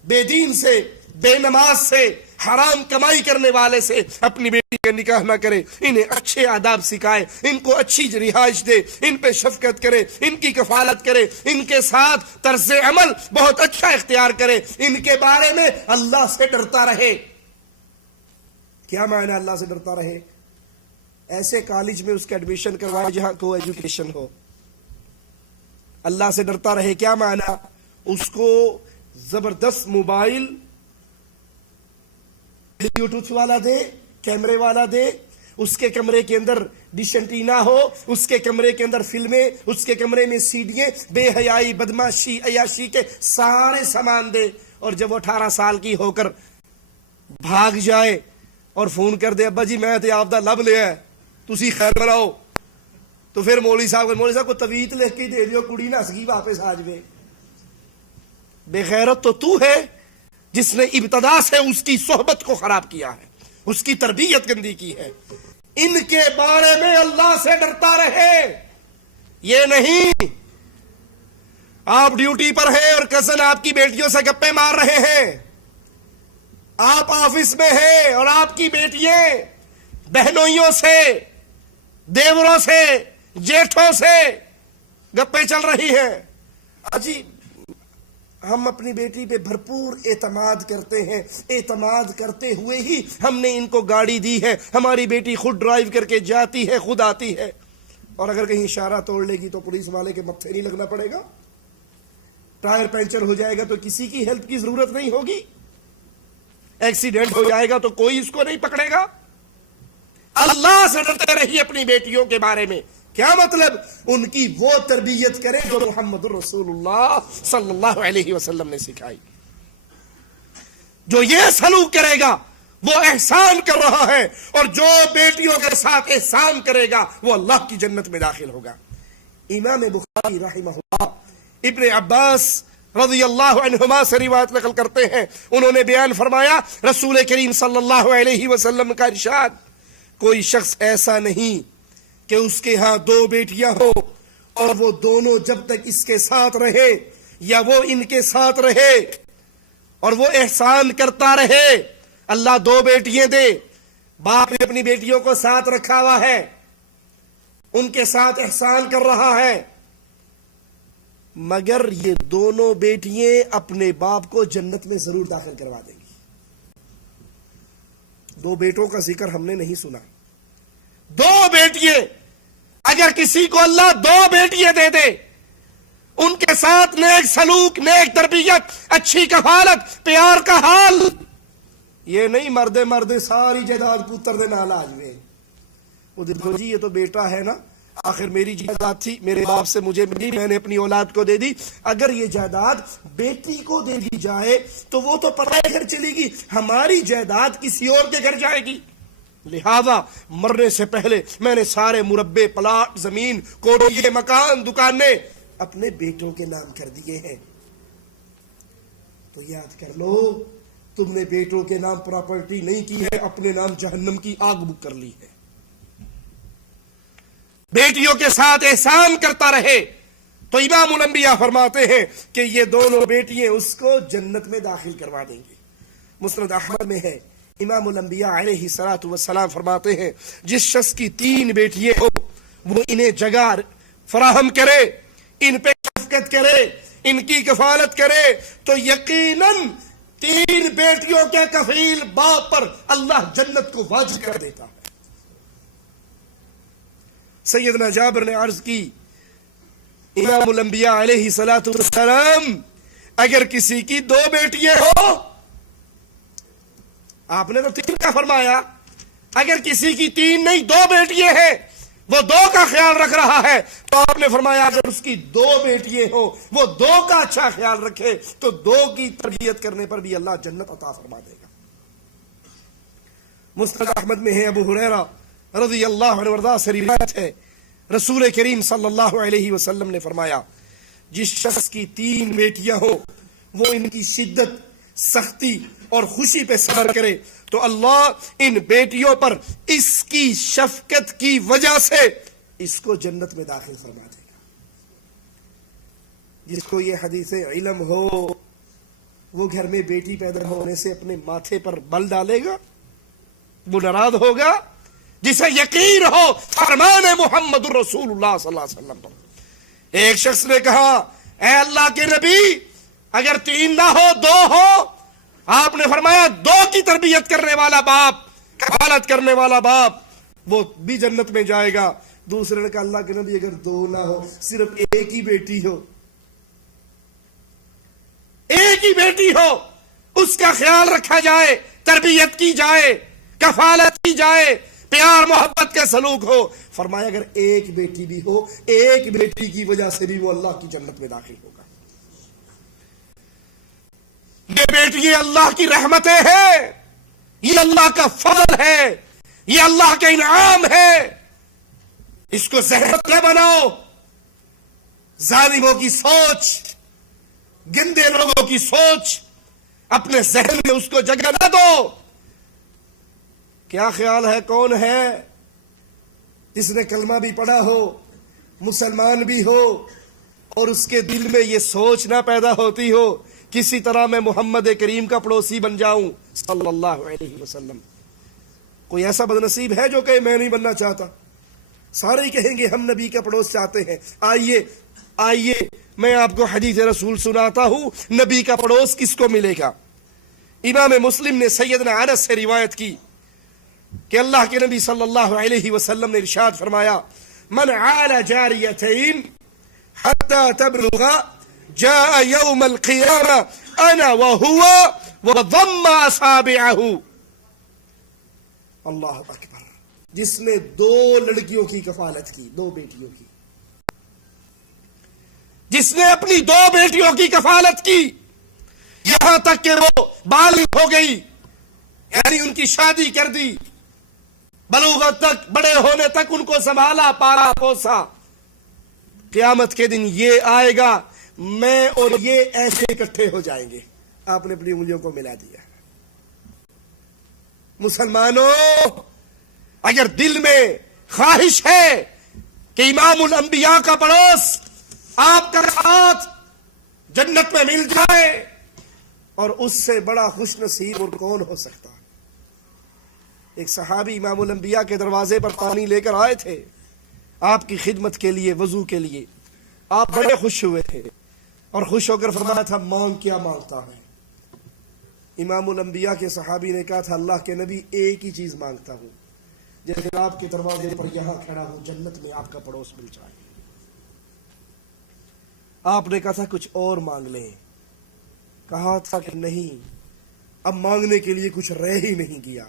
بے دین سے، بے نماز سے، حرام کمائی کرنے والے سے اپنی بیٹی کا نکاح نہ کرے۔ انہیں اچھے آداب سکھائے، ان کو اچھی رہائش دے، ان پہ شفقت کرے، ان کی کفالت کرے، ان کے ساتھ طرز عمل بہت اچھا اختیار کرے، ان کے بارے میں اللہ سے ڈرتا رہے۔ کیا معنی اللہ سے ڈرتا رہے؟ ایسے کالج میں اس کا ایڈمیشن کروائے جہاں کو ایجوکیشن ہو۔ اللہ سے ڈرتا رہے کیا معنی؟ اس کو زبردست موبائل بلوٹوتھ والا دے، کیمرے والا دے، اس کے کمرے کے اندر ڈش انٹینا ہو، اس کے کمرے کے اندر فلمیں، اس کے کمرے میں سیڈیاں، بے حیائی، بدماشی، عیاشی کے سارے سامان دے، اور جب وہ 18 سال کی ہو کر بھاگ جائے اور فون کر دے ابا جی میں تے آپ دا لب لیا ہے تسی خیر بناؤ، تو پھر مولوی صاحب کو تویت لکھ کے دے دیو کڑی نس گئی واپس آ جائے۔ بے غیرت تو تو ہے جس نے ابتدا سے اس کی صحبت کو خراب کیا ہے، اس کی تربیت گندی کی ہے۔ ان کے بارے میں اللہ سے ڈرتا رہے، یہ نہیں آپ ڈیوٹی پر ہیں اور کزن آپ کی بیٹیوں سے گپے مار رہے ہیں، آپ آفس میں ہیں اور آپ کی بیٹیاں بہنوئیوں سے، دیوروں سے، جیٹھوں سے گپے چل رہی ہیں۔ اجی ہم اپنی بیٹی پہ بھرپور اعتماد کرتے ہیں، اعتماد کرتے ہوئے ہی ہم نے ان کو گاڑی دی ہے، ہماری بیٹی خود ڈرائیو کر کے جاتی ہے، خود آتی ہے، اور اگر کہیں اشارہ توڑ لے گی تو پولیس والے کے متھے نہیں لگنا پڑے گا، ٹائر پنچر ہو جائے گا تو کسی کی ہیلپ کی ضرورت نہیں ہوگی، ایکسیڈنٹ ہو جائے گا تو کوئی اس کو نہیں پکڑے گا۔ اللہ سے ڈرتے رہیے اپنی بیٹیوں کے بارے میں۔ کیا مطلب؟ ان کی وہ تربیت کرے جو محمد رسول اللہ صلی اللہ علیہ وسلم نے سکھائی۔ جو یہ سلوک کرے گا وہ احسان کر رہا ہے، اور جو بیٹیوں کے ساتھ احسان کرے گا وہ اللہ کی جنت میں داخل ہوگا۔ امام بخاری رحمہ اللہ ابن عباس رضی اللہ عنہما سے روایت نقل کرتے ہیں، انہوں نے بیان فرمایا رسول کریم صلی اللہ علیہ وسلم کا ارشاد، کوئی شخص ایسا نہیں کہ اس کے ہاں 2 بیٹیاں ہو اور وہ دونوں جب تک اس کے ساتھ رہے یا وہ ان کے ساتھ رہے اور وہ احسان کرتا رہے اللہ دو بیٹیاں دے، باپ نے اپنی بیٹیوں کو ساتھ رکھا ہوا ہے، ان کے ساتھ احسان کر رہا ہے، مگر یہ دونوں بیٹیاں اپنے باپ کو جنت میں ضرور داخل کروا دیں گی۔ دو بیٹوں کا ذکر ہم نے نہیں سنا، دو بیٹیاں، اگر کسی کو اللہ دو بیٹیاں دے دے، ان کے ساتھ نیک سلوک، نیک تربیت، اچھی کفالت، پیار کا حال، یہ نہیں مردے ساری جائیداد پتر دے نال آ جائے، وہ دیکھو جی یہ تو بیٹا ہے نا، آخر میری جائیداد تھی، میرے باپ سے مجھے ملی، میں نے اپنی اولاد کو دے دی، اگر یہ جائیداد بیٹی کو دے دی جائے تو وہ تو پرائے گھر چلے گی، ہماری جائیداد کسی اور کے گھر جائے گی۔ لہذا مرنے سے پہلے میں نے سارے مربے، پلاٹ، زمین، کوٹھیے، مکان، دکانیں اپنے بیٹوں کے نام کر دیے ہیں۔ تو یاد کر لو، تم نے بیٹوں کے نام پراپرٹی نہیں کی ہے، اپنے نام جہنم کی آگ بک کر لی ہے۔ بیٹیوں کے ساتھ احسان کرتا رہے تو امام الانبیاء فرماتے ہیں کہ یہ دونوں بیٹیاں اس کو جنت میں داخل کروا دیں گے۔ مسند احمد میں ہے، امام الانبیاء علیہ الصلوۃ والسلام فرماتے ہیں جس شخص کی 3 بیٹیاں ہو وہ انہیں جگہ فراہم کرے، ان پہ شفقت کرے، ان کی کفالت کرے تو یقیناً 3 بیٹیوں کے کفیل باپ پر اللہ جنت کو واجب کر دیتا ہے۔ سیدنا جابر نے عرض کی، امام الانبیاء علیہ الصلوۃ والسلام اگر کسی کی 2 بیٹیاں ہو، آپ نے تو 3 کا فرمایا، اگر کسی کی 3 نہیں 2 بیٹیاں ہیں، وہ 2 کا خیال رکھ رہا ہے، تو آپ نے فرمایا اگر اس کی 2 بیٹیاں ہوں، وہ 2 کا اچھا خیال رکھے تو 2 کی تربیت کرنے پر بھی اللہ جنت عطا فرما دے گا۔ مسند احمد میں ہے، ابو ہریرہ رضی اللہ عنہ وارضاہ سے روایت ہے، رسول کریم صلی اللہ علیہ وسلم نے فرمایا جس شخص کی 3 بیٹیاں ہوں وہ ان کی شدت، سختی اور خوشی پہ صبر کرے تو اللہ ان بیٹیوں پر اس کی شفقت کی وجہ سے اس کو جنت میں داخل فرما دے گا۔ جس کو یہ حدیث علم ہو وہ گھر میں بیٹی پیدا ہونے سے اپنے ماتھے پر بل ڈالے گا، وہ ناراض ہوگا؟ جسے یقین ہو فرمان محمد الرسول اللہ صلی اللہ علیہ وسلم پر۔ ایک شخص نے کہا اے اللہ کے نبی اگر 3 نہ ہو 2 ہو، آپ نے فرمایا 2 کی تربیت کرنے والا باپ، کفالت کرنے والا باپ وہ بھی جنت میں جائے گا۔ دوسرے نے کہا اللہ کے نبی اگر 2 نہ ہو، صرف 1 ہی بیٹی ہو، 1 ہی بیٹی ہو، اس کا خیال رکھا جائے، تربیت کی جائے، کفالت کی جائے، پیار محبت کے سلوک ہو، فرمایا اگر 1 بیٹی بھی ہو، 1 بیٹی کی وجہ سے بھی وہ اللہ کی جنت میں داخل ہوگا۔ یہ بیٹی اللہ کی رحمتیں ہیں، یہ اللہ کا فضل ہے، یہ اللہ کا انعام ہے، اس کو زحمت نہ بناؤ۔ ظالموں کی سوچ، گندے لوگوں کی سوچ اپنے ذہن میں اس کو جگہ نہ دو۔ کیا خیال ہے کون ہے جس نے کلمہ بھی پڑھا ہو، مسلمان بھی ہو، اور اس کے دل میں یہ سوچ نہ پیدا ہوتی ہو کسی طرح میں محمد کریم کا پڑوسی بن جاؤں صلی اللہ علیہ وسلم؟ کوئی ایسا بدنصیب ہے جو کہ میں نہیں بننا چاہتا؟ سارے ہی کہیں گے ہم نبی کا پڑوس چاہتے ہیں۔ آئیے میں آپ کو حدیث رسول سناتا ہوں، نبی کا پڑوس کس کو ملے گا۔ امام مسلم نے سیدنا انس سے روایت کی کہ اللہ کے نبی صلی اللہ علیہ وسلم نے ارشاد فرمایا من عال جاریتین حتی تبلغ جاء یوم القیامہ انا وہو وضم اصابعہ۔ اللہ اکبر، جس نے 2 لڑکیوں کی کفالت کی، 2 بیٹیوں کی، جس نے اپنی 2 بیٹیوں کی کفالت کی یہاں تک کہ وہ بالغ ہو گئی، یعنی ان کی شادی کر دی، بلوغت تک، بڑے ہونے تک ان کو سنبھالا، پالا پوسا، قیامت کے دن یہ آئے گا میں اور یہ ایسے اکٹھے ہو جائیں گے۔ آپ نے اپنی انگلیوں کو ملا دیا۔ مسلمانوں اگر دل میں خواہش ہے کہ امام الانبیاء کا پڑوس، آپ کا ساتھ جنت میں مل جائے، اور اس سے بڑا خوش نصیب اور کون ہو سکتا؟ ایک صحابی امام الانبیاء کے دروازے پر پانی لے کر آئے تھے آپ کی خدمت کے لیے، وضو کے لیے. آپ بڑے خوش ہوئے تھے اور خوش ہو کر فرمایا تھا مانگ کیا مانگتا ہے. امام الانبیاء کے صحابی نے کہا تھا اللہ کے نبی ایک ہی چیز مانگتا ہوں، جیسے آپ کے دروازے پر یہاں کھڑا ہوں جنت میں آپ کا پڑوس مل جائے. آپ نے کہا تھا کچھ اور مانگ لیں، کہا تھا کہ نہیں، اب مانگنے کے لیے کچھ رہ ہی نہیں گیا،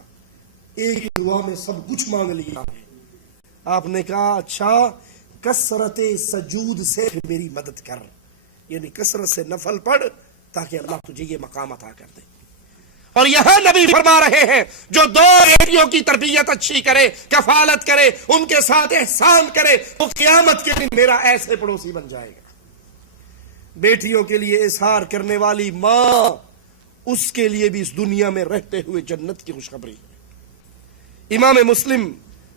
ایک ہی دعا میں سب کچھ مانگ لیا. آپ نے کہا اچھا کثرت سجود سے میری مدد کر، یعنی کثرت سے نفل پڑھ تاکہ اللہ تجھے یہ مقام عطا کر دے. اور یہاں نبی فرما رہے ہیں جو دو بیٹیوں کی تربیت اچھی کرے، کفالت کرے، ان کے ساتھ احسان کرے، وہ قیامت کے دن میرا ایسے پڑوسی بن جائے گا. بیٹیوں کے لیے اظہار کرنے والی ماں، اس کے لیے بھی اس دنیا میں رہتے ہوئے جنت کی خوشخبری ہے. امام مسلم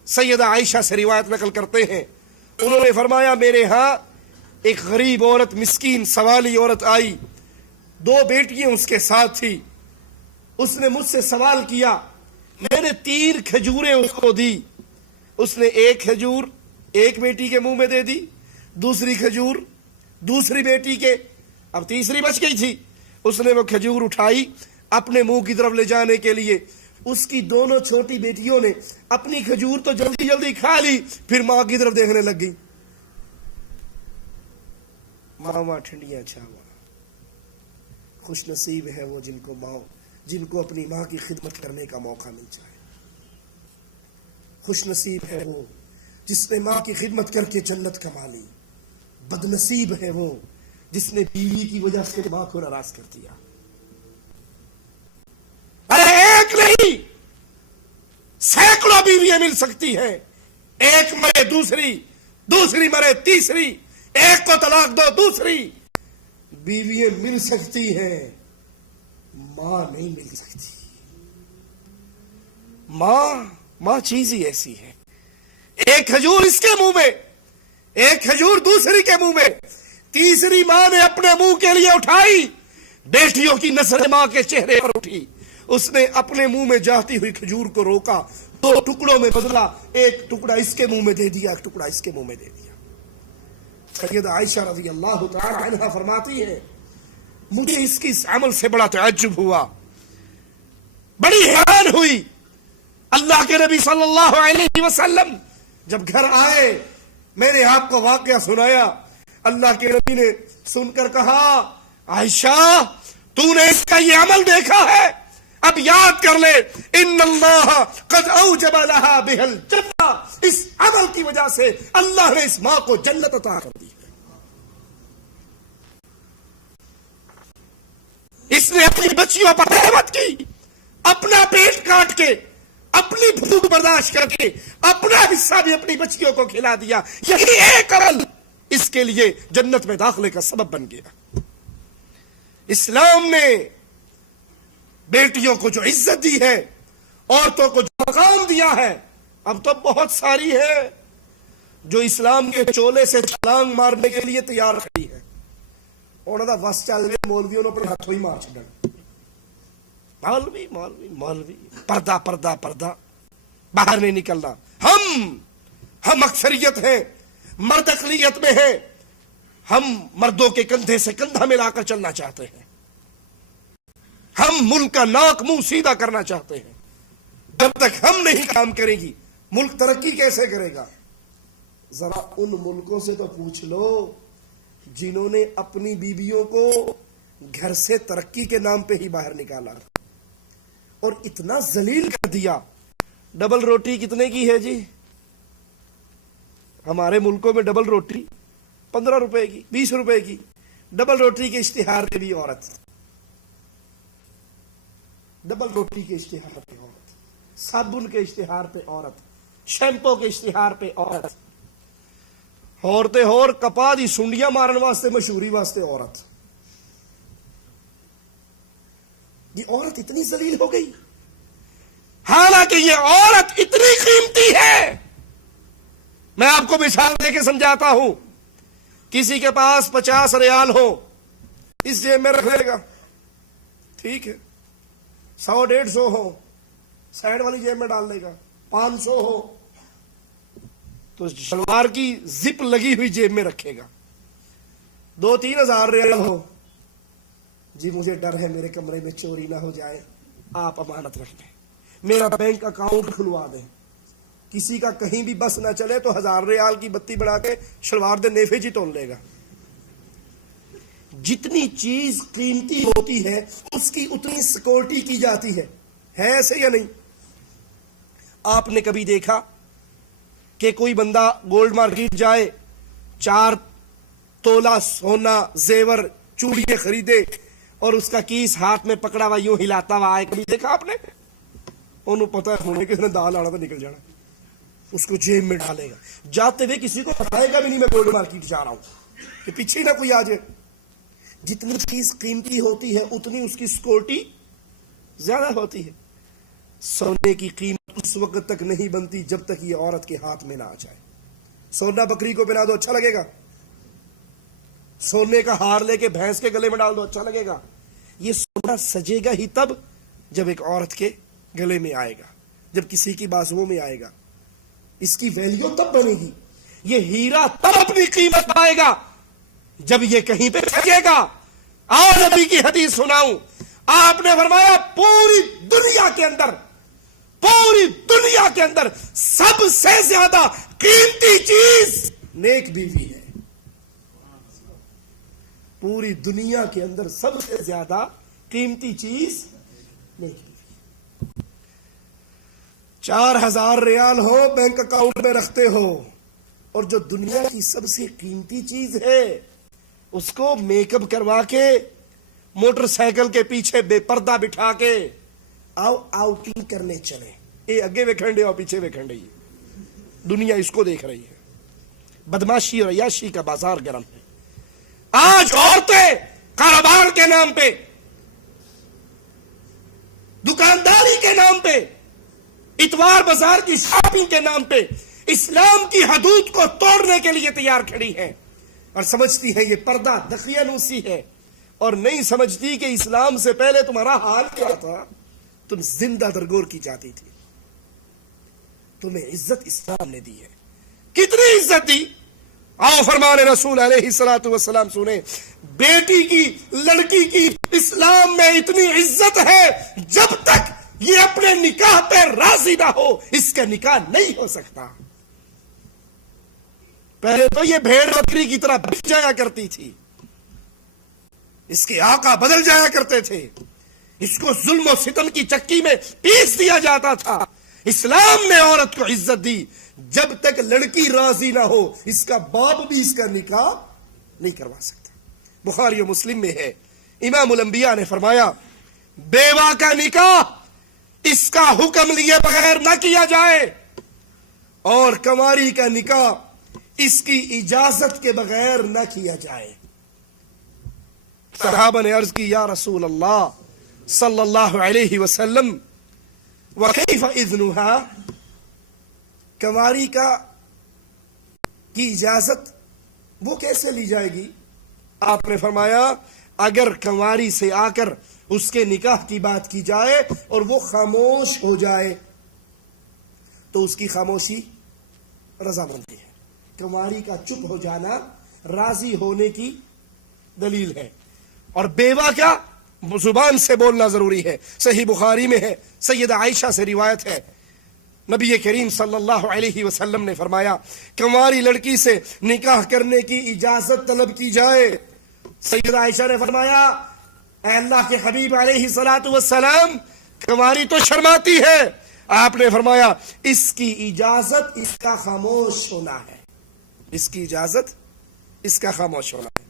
سیدہ عائشہ سے روایت نقل کرتے ہیں، انہوں نے فرمایا میرے ہاں ایک غریب عورت، مسکین سوالی عورت آئی، دو بیٹیاں اس کے ساتھ تھی. اس نے مجھ سے سوال کیا، میں نے 3 کھجوریں اس کو دی. اس نے ایک کھجور ایک بیٹی کے منہ میں دے دی، دوسری کھجور دوسری بیٹی کے، اب تیسری بچ گئی تھی. اس نے وہ کھجور اٹھائی اپنے منہ کی طرف لے جانے کے لیے. اس کی دونوں چھوٹی بیٹیوں نے اپنی کھجور تو جلدی جلدی کھا لی، پھر ماں کی طرف دیکھنے لگ گئی. ماما ٹھنڈیاں چھاوا. خوش نصیب ہے وہ جن کو اپنی ماں کی خدمت کرنے کا موقع مل جائے. خوش نصیب ہے وہ جس نے ماں کی خدمت کر کے جنت کما لی. بد نصیب ہے وہ جس نے بیوی کی وجہ سے ماں کو ناراض کر دیا. ارے ایک نہیں، سینکڑوں بیویاں مل سکتی ہیں. ایک مرے دوسری مرے تیسری، ایک کو طلاق دو دوسری. بیویاں مل سکتی ہیں، ماں نہیں مل سکتی. ماں چیز ہی ایسی ہے. ایک کھجور اس کے منہ میں، ایک کھجور دوسری کے منہ میں، تیسری ماں نے اپنے منہ کے لیے اٹھائی. بیٹیوں کی نظر ماں کے چہرے پر اٹھی. اس نے اپنے منہ میں جاتی ہوئی کھجور کو روکا، 2 ٹکڑوں میں بدلا. ایک ٹکڑا اس کے منہ میں دے دیا، ایک ٹکڑا اس کے منہ میں دے دیا. سیدہ عائشہ رضی اللہ تعالی عنہا فرماتی ہے مجھے اس کی عمل سے بڑا تعجب ہوا، بڑی حیران ہوئی. اللہ کے نبی صلی اللہ علیہ وسلم جب گھر آئے، میں نے آپ کو واقعہ سنایا. اللہ کے نبی نے سن کر کہا عائشہ تو نے اس کا یہ عمل دیکھا ہے، اب یاد کر لے ان اللہ قد اوجب لها بها الجنہ. اس عمل کی وجہ سے اللہ نے اس ماں کو جنت عطا کر دی. اس نے اپنی بچیوں پر رحمت کی، اپنا پیٹ کاٹ کے، اپنی بھوک برداشت کر کے، اپنا حصہ بھی اپنی بچیوں کو کھلا دیا. یہی ایک عمل اس کے لیے جنت میں داخلے کا سبب بن گیا. اسلام نے بیٹیوں کو جو عزت دی ہے، عورتوں کو جو مقام دیا ہے، اب تو بہت ساری ہے جو اسلام کے چولے سے چھلانگ مارنے کے لیے تیار کھڑی ہے. انہوں نے بس چل گئے مولویوں نے اپنے ہاتھوں ہی مار چڑھا. مولوی پردہ باہر نہیں نکلنا. ہم اکثریت ہیں، مرد اقلیت میں ہیں. ہم مردوں کے کندھے سے کندھا ملا کر چلنا چاہتے ہیں. ہم ملک کا ناک منہ سیدھا کرنا چاہتے ہیں. جب تک ہم نہیں کام کریں گی ملک ترقی کیسے کرے گا؟ ذرا ان ملکوں سے تو پوچھ لو جنہوں نے اپنی بیویوں کو گھر سے ترقی کے نام پہ ہی باہر نکالا اور اتنا ذلیل کر دیا. ڈبل روٹی کتنے کی ہے جی؟ ہمارے ملکوں میں ڈبل روٹی 15 روپے کی، 20 روپے کی. ڈبل روٹی کے اشتہار پہ بھی عورت، ڈبل روٹی کے اشتہار پہ عورت، صابن کے اشتہار پہ عورت، شیمپو کے اشتہار پہ عورت. عورتیں ہور کپا دی سنڈیاں مارن واسطے، مشہوری واسطے عورت. یہ عورت اتنی ذلیل ہو گئی، حالانکہ یہ عورت اتنی قیمتی ہے. میں آپ کو مثال دے کے سمجھاتا ہوں. کسی کے پاس 50 ریال ہو، اس جیب میں رکھ لے گا، ٹھیک ہے. 100 150 ہو، سائڈ والی جیب میں ڈال لے گا. 500 ہو تو شلوار کی زپ لگی ہوئی جیب میں رکھے گا. 2-3 ہزار ریال ہو، جی مجھے ڈر ہے میرے کمرے میں چوری نہ ہو جائے، آپ امانت رکھ لیں، میرا بینک اکاؤنٹ کھلوا دیں، کسی کا کہیں بھی بس نہ چلے تو 1000 ریال کی بتی بڑھا کے شلوار دے نیفے جی تول لے گا. جتنی چیز قیمتی ہوتی ہے اس کی اتنی سیکورٹی کی جاتی ہے ایسے یا نہیں؟ آپ نے کبھی دیکھا کہ کوئی بندہ گولڈ مارکیٹ جائے، 4 تولہ سونا زیور چوڑیاں خریدے اور اس کا کیس ہاتھ میں پکڑا ہوا یوں ہلاتا ہوا آئے؟ کبھی دیکھا آپ نے؟ انہوں پتا ہونے کہ دال آڑا تو نکل جانا، اس کو جیب میں ڈالے گا، جاتے ہوئے کسی کو بتائے گا بھی نہیں میں گولڈ مارکیٹ جا رہا ہوں کہ پیچھے نہ کوئی آ جائے. جتنی چیز قیمتی ہوتی ہے اتنی اس کی سیکورٹی زیادہ ہوتی ہے. سونے کی قیمت اس وقت تک نہیں بنتی جب تک یہ عورت کے ہاتھ میں نہ آ جائے. سونا بکری کو پہنا دو اچھا لگے گا، سونے کا ہار لے کے بھینس کے گلے میں ڈال دو اچھا لگے گا. یہ سونا سجے گا ہی تب جب ایک عورت کے گلے میں آئے گا، جب کسی کی بازوؤں میں آئے گا، اس کی ویلیو تب بنے گی. یہ ہیرا تب اپنی قیمت پائے گا جب یہ کہیں پہ پھنسے گا. آؤ نبی کی حدیث سناؤں، آپ نے فرمایا پوری دنیا کے اندر سب سے زیادہ قیمتی چیز نیک بیوی ہے. پوری دنیا کے اندر سب سے زیادہ قیمتی چیز نیک بیوی. 4000 ریال ہو بینک اکاؤنٹ میں رکھتے ہو اور جو دنیا کی سب سے قیمتی چیز ہے اس کو میک اپ کروا کے موٹر سائیکل کے پیچھے بے پردہ بٹھا کے آؤ آؤٹنگ کرنے چلے. اے اگے ویکھنڈے اور پیچھے ویکھنڈے، دنیا اس کو دیکھ رہی ہے. بدماشی اور عیاشی کا بازار گرم ہے. آج عورتیں کاروبار کے نام پہ، دکانداری کے نام پہ، اتوار بازار کی شاپنگ کے نام پہ اسلام کی حدود کو توڑنے کے لیے تیار کھڑی ہیں اور سمجھتی ہے یہ پردہ دقیانوسی ہے، اور نہیں سمجھتی کہ اسلام سے پہلے تمہارا حال کیا تھا. تم زندہ درگور کی جاتی تھی. تمہیں عزت اسلام نے دی ہے. کتنی عزت دی؟ آؤ فرمان رسول علیہ الصلوۃ والسلام سنیں. بیٹی کی، لڑکی کی اسلام میں اتنی عزت ہے جب تک یہ اپنے نکاح پہ راضی نہ ہو اس کا نکاح نہیں ہو سکتا. پہلے تو یہ بھیڑ بکری کی طرح بک جایا کرتی تھی، اس کے آقا بدل جایا کرتے تھے، اس کو ظلم و ستم کی چکی میں پیس دیا جاتا تھا. اسلام نے عورت کو عزت دی. جب تک لڑکی راضی نہ ہو اس کا باپ بھی اس کا نکاح نہیں کروا سکتا. بخاری و مسلم میں ہے، امام الانبیاء نے فرمایا بیوہ کا نکاح اس کا حکم لیے بغیر نہ کیا جائے اور کنواری کا نکاح اس کی اجازت کے بغیر نہ کیا جائے. صحابہ نے عرض کی یا رسول اللہ صلی اللہ علیہ وسلم وکیف اذنها، کنواری کی اجازت وہ کیسے لی جائے گی؟ آپ نے فرمایا اگر کنواری سے آ کر اس کے نکاح کی بات کی جائے اور وہ خاموش ہو جائے تو اس کی خاموشی رضامندی ہے. کنواری کا چپ ہو جانا راضی ہونے کی دلیل ہے. اور بیوہ کیا؟ زبان سے بولنا ضروری ہے. صحیح بخاری میں ہے، سیدہ عائشہ سے روایت ہے، نبی کریم صلی اللہ علیہ وسلم نے فرمایا کنواری لڑکی سے نکاح کرنے کی اجازت طلب کی جائے. سیدہ عائشہ نے فرمایا اے اللہ کے حبیب علیہ الصلوۃ والسلام کنواری تو شرماتی ہے. آپ نے فرمایا اس کی اجازت اس کا خاموش ہونا ہے، اس کی اجازت اس کا خاموش ہونا ہے.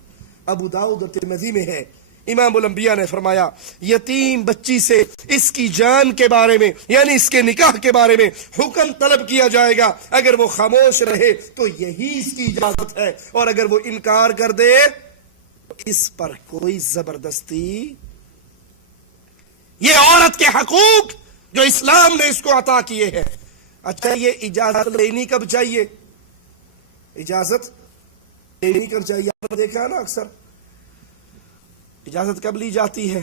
ابو داؤد اور ترمذی میں ہے، امام الانبیاء نے فرمایا یتیم بچی سے اس کی جان کے بارے میں یعنی اس کے نکاح کے بارے میں حکم طلب کیا جائے گا. اگر وہ خاموش رہے تو یہی اس کی اجازت ہے، اور اگر وہ انکار کر دے اس پر کوئی زبردستی. یہ عورت کے حقوق جو اسلام نے اس کو عطا کیے ہیں. اچھا یہ اجازت لینی کب چاہیے؟ اجازت لینی کب چاہیے؟ آپ نے دیکھا ہے نا اکثر اجازت کب لی جاتی ہے؟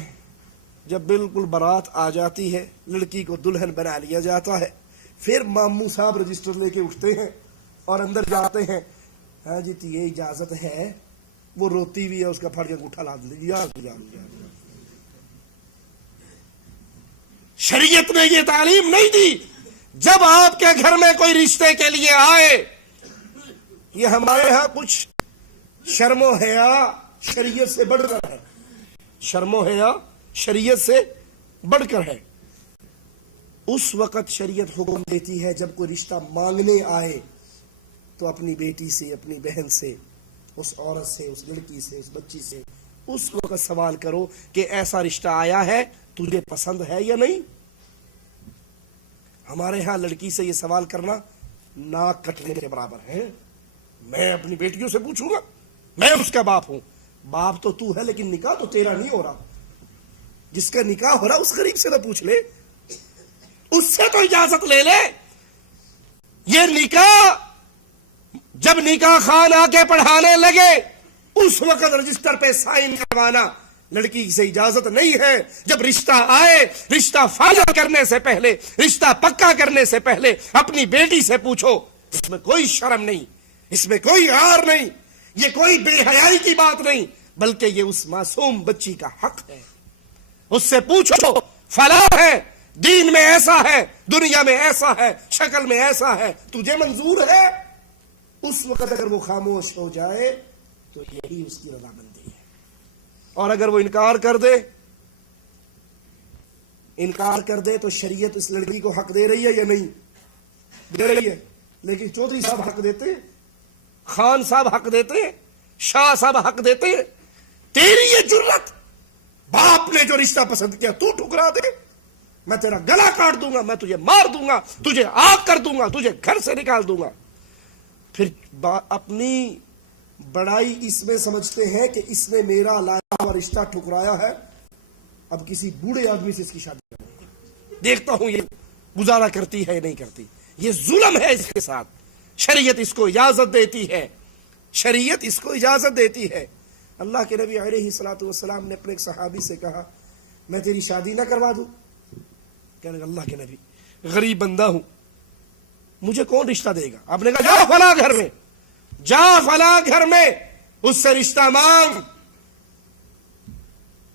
جب بالکل بارات آ جاتی ہے، لڑکی کو دلہن بنا لیا جاتا ہے، پھر ماموں صاحب رجسٹر لے کے اٹھتے ہیں اور اندر جاتے ہیں. ہاں جی تو یہ اجازت ہے. وہ روتی بھی ہے، اس کا پھڑ کے انگوٹھا لا دیں. شریعت نے یہ تعلیم نہیں دی. جب آپ کے گھر میں کوئی رشتے کے لیے آئے، یہ ہمارے ہاں کچھ شرم و حیا شریعت سے بڑھ کر ہے. شرم و حیا شریعت سے بڑھ کر ہے. اس وقت شریعت حکم دیتی ہے جب کوئی رشتہ مانگنے آئے تو اپنی بیٹی سے، اپنی بہن سے، اس عورت سے، اس لڑکی سے، اس بچی سے اس وقت سوال کرو کہ ایسا رشتہ آیا ہے، تجھے پسند ہے یا نہیں. ہمارے ہاں لڑکی سے یہ سوال کرنا ناک کٹنے کے برابر ہے. میں اپنی بیٹیوں سے پوچھوں گا؟ میں اس کا باپ ہوں. باپ تو ہے لیکن نکاح تو تیرا نہیں ہو رہا. جس کا نکاح ہو رہا اس غریب سے نہ پوچھ لے، اس سے تو اجازت لے لے. یہ نکاح جب نکاح خان آ کے پڑھانے لگے اس وقت رجسٹر پہ سائن کروانا لڑکی سے اجازت نہیں ہے. جب رشتہ آئے، رشتہ فائنل کرنے سے پہلے، رشتہ پکا کرنے سے پہلے اپنی بیٹی سے پوچھو. اس میں کوئی شرم نہیں، اس میں کوئی عار نہیں، یہ کوئی بے حیائی کی بات نہیں، بلکہ یہ اس معصوم بچی کا حق ہے. اس سے پوچھو فلاں ہے، دین میں ایسا ہے، دنیا میں ایسا ہے، شکل میں ایسا ہے، تجھے منظور ہے؟ اس وقت اگر وہ خاموش ہو جائے تو یہی اس کی رضامندی ہے. اور اگر وہ انکار کر دے تو شریعت اس لڑکی کو حق دے رہی ہے یا نہیں؟ دے رہی ہے. لیکن چودھری صاحب حق دیتے ہیں، خان صاحب حق دیتے ہیں، شاہ صاحب حق دیتے ہیں. تیری یہ جرت، باپ نے جو رشتہ پسند کیا تو ٹھکرا دے، میں تیرا گلا کاٹ دوں گا، میں تجھے مار دوں گا، تجھے آگ کر دوں گا، تجھے گھر سے نکال دوں گا. پھر اپنی بڑائی اس میں سمجھتے ہیں کہ اس نے میرا لایا ہوا رشتہ ٹھکرایا ہے، اب کسی بوڑھے آدمی سے اس کی شادی کروں گا، دیکھتا ہوں یہ گزارا کرتی ہے یا نہیں کرتی. یہ ظلم ہے اس کے ساتھ. شریعت اس کو اجازت دیتی ہے، شریعت اس کو اجازت دیتی ہے. اللہ کے نبی علیہ الصلوۃ والسلام نے اپنے ایک صحابی سے کہا میں تیری شادی نہ کروا دوں؟ کہنے لگا اللہ کے نبی غریب بندہ ہوں، مجھے کون رشتہ دے گا؟ آپ نے کہا جا فلاں گھر میں، جا فلاں گھر میں اس سے رشتہ مانگ.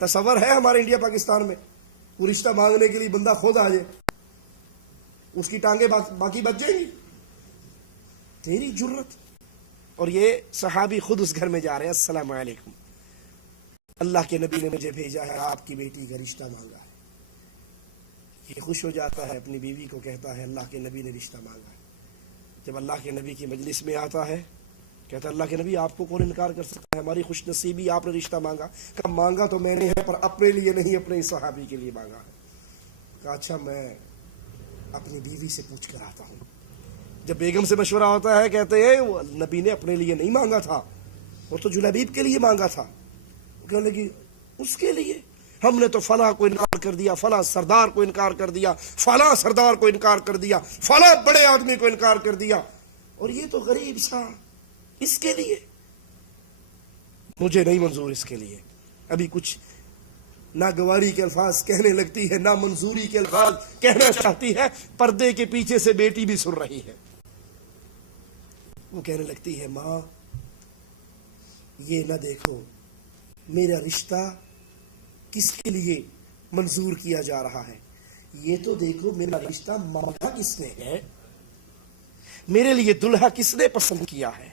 تصور ہے ہمارے انڈیا پاکستان میں وہ رشتہ مانگنے کے لیے بندہ خود آ جائے، اس کی ٹانگیں باقی بچ جائیں گی؟ تیری جرت. اور یہ صحابی خود اس گھر میں جا رہے ہیں، السلام علیکم، اللہ کے نبی نے مجھے بھیجا ہے، آپ کی بیٹی کا رشتہ مانگا ہے. یہ خوش ہو جاتا ہے، اپنی بیوی کو کہتا ہے اللہ کے نبی نے رشتہ مانگا ہے. جب اللہ کے نبی کی مجلس میں آتا ہے کہتا ہے اللہ کے نبی آپ کو کون انکار کر سکتا ہے، ہماری خوش نصیبی آپ نے رشتہ مانگا. کہا مانگا تو میں نے ہے پر اپنے لیے نہیں، اپنے اس صحابی کے لیے مانگا ہے. کہا اچھا میں اپنی بیوی سے پوچھ کر آتا ہوں. جب بیگم سے مشورہ ہوتا ہے کہتے ہیں وہ نبی نے اپنے لیے نہیں مانگا تھا، وہ تو جلیبیب کے لیے مانگا تھا. کہنے لگی اس کے لیے ہم نے تو فلاں کو انکار کر دیا، فلاں سردار کو انکار کر دیا، فلاں سردار کو انکار کر دیا، فلاں بڑے آدمی کو انکار کر دیا، اور یہ تو غریب سا، اس کے لیے مجھے نہیں منظور. اس کے لیے ابھی کچھ ناگواری کے الفاظ کہنے لگتی ہے، نا منظوری کے الفاظ کہنا چاہتی ہے. پردے کے پیچھے سے بیٹی بھی سن رہی ہے. وہ کہنے لگتی ہے ماں یہ نہ دیکھو میرا رشتہ کس کے لیے منظور کیا جا رہا ہے، یہ تو دیکھو میرا رشتہ مانگا کس نے ہے، میرے لیے دلہا کس نے پسند کیا ہے،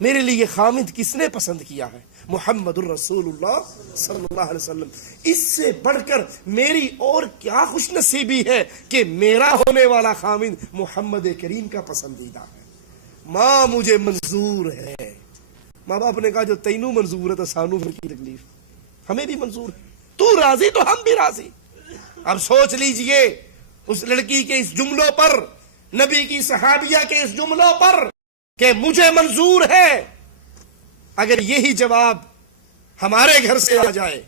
میرے لیے خامد کس نے پسند کیا ہے، محمد الرسول اللہ صلی اللہ علیہ وسلم. اس سے بڑھ کر میری اور کیا خوش نصیبی ہے کہ میرا ہونے والا خامد محمد کریم کا پسندیدہ ہے. ماں مجھے منظور ہے. ماں باپ نے کہا جو تینوں منظور ہے تو سانو پھر کی تکلیف، ہمیں بھی منظور ہے، تو راضی تو ہم بھی راضی. اب سوچ لیجئے اس لڑکی کے اس جملوں پر، نبی کی صحابیہ کے اس جملوں پر کہ مجھے منظور ہے، اگر یہی جواب ہمارے گھر سے آ جائے،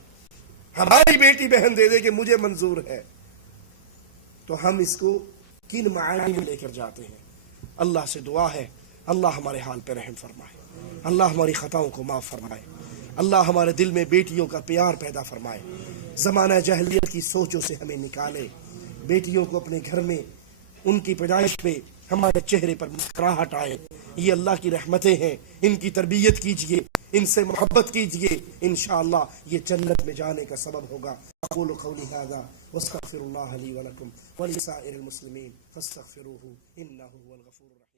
ہماری بیٹی بہن دے دے کہ مجھے منظور ہے، تو ہم اس کو کن معانی میں لے کر جاتے ہیں. اللہ سے دعا ہے اللہ ہمارے حال پہ رحم فرمائے، اللہ ہماری خطاؤں کو معاف فرمائے، اللہ ہمارے دل میں بیٹیوں کا پیار پیدا فرمائے. زمانہ جاہلیت کی سوچوں سے ہمیں نکالے. بیٹیوں کو اپنے گھر میں ان کی پیدائش پہ ہمارے چہرے پر مسکراہٹ آئے. یہ اللہ کی رحمتیں ہیں. ان کی تربیت کیجئے, ان سے محبت کیجئے, انشاءاللہ یہ جنت میں جانے کا سبب ہوگا. اقول قولی ھذا واستغفر اللہ لی ولکم ولسائر المسلمین فاستغفروہ انہ هو الغفور الرحیم.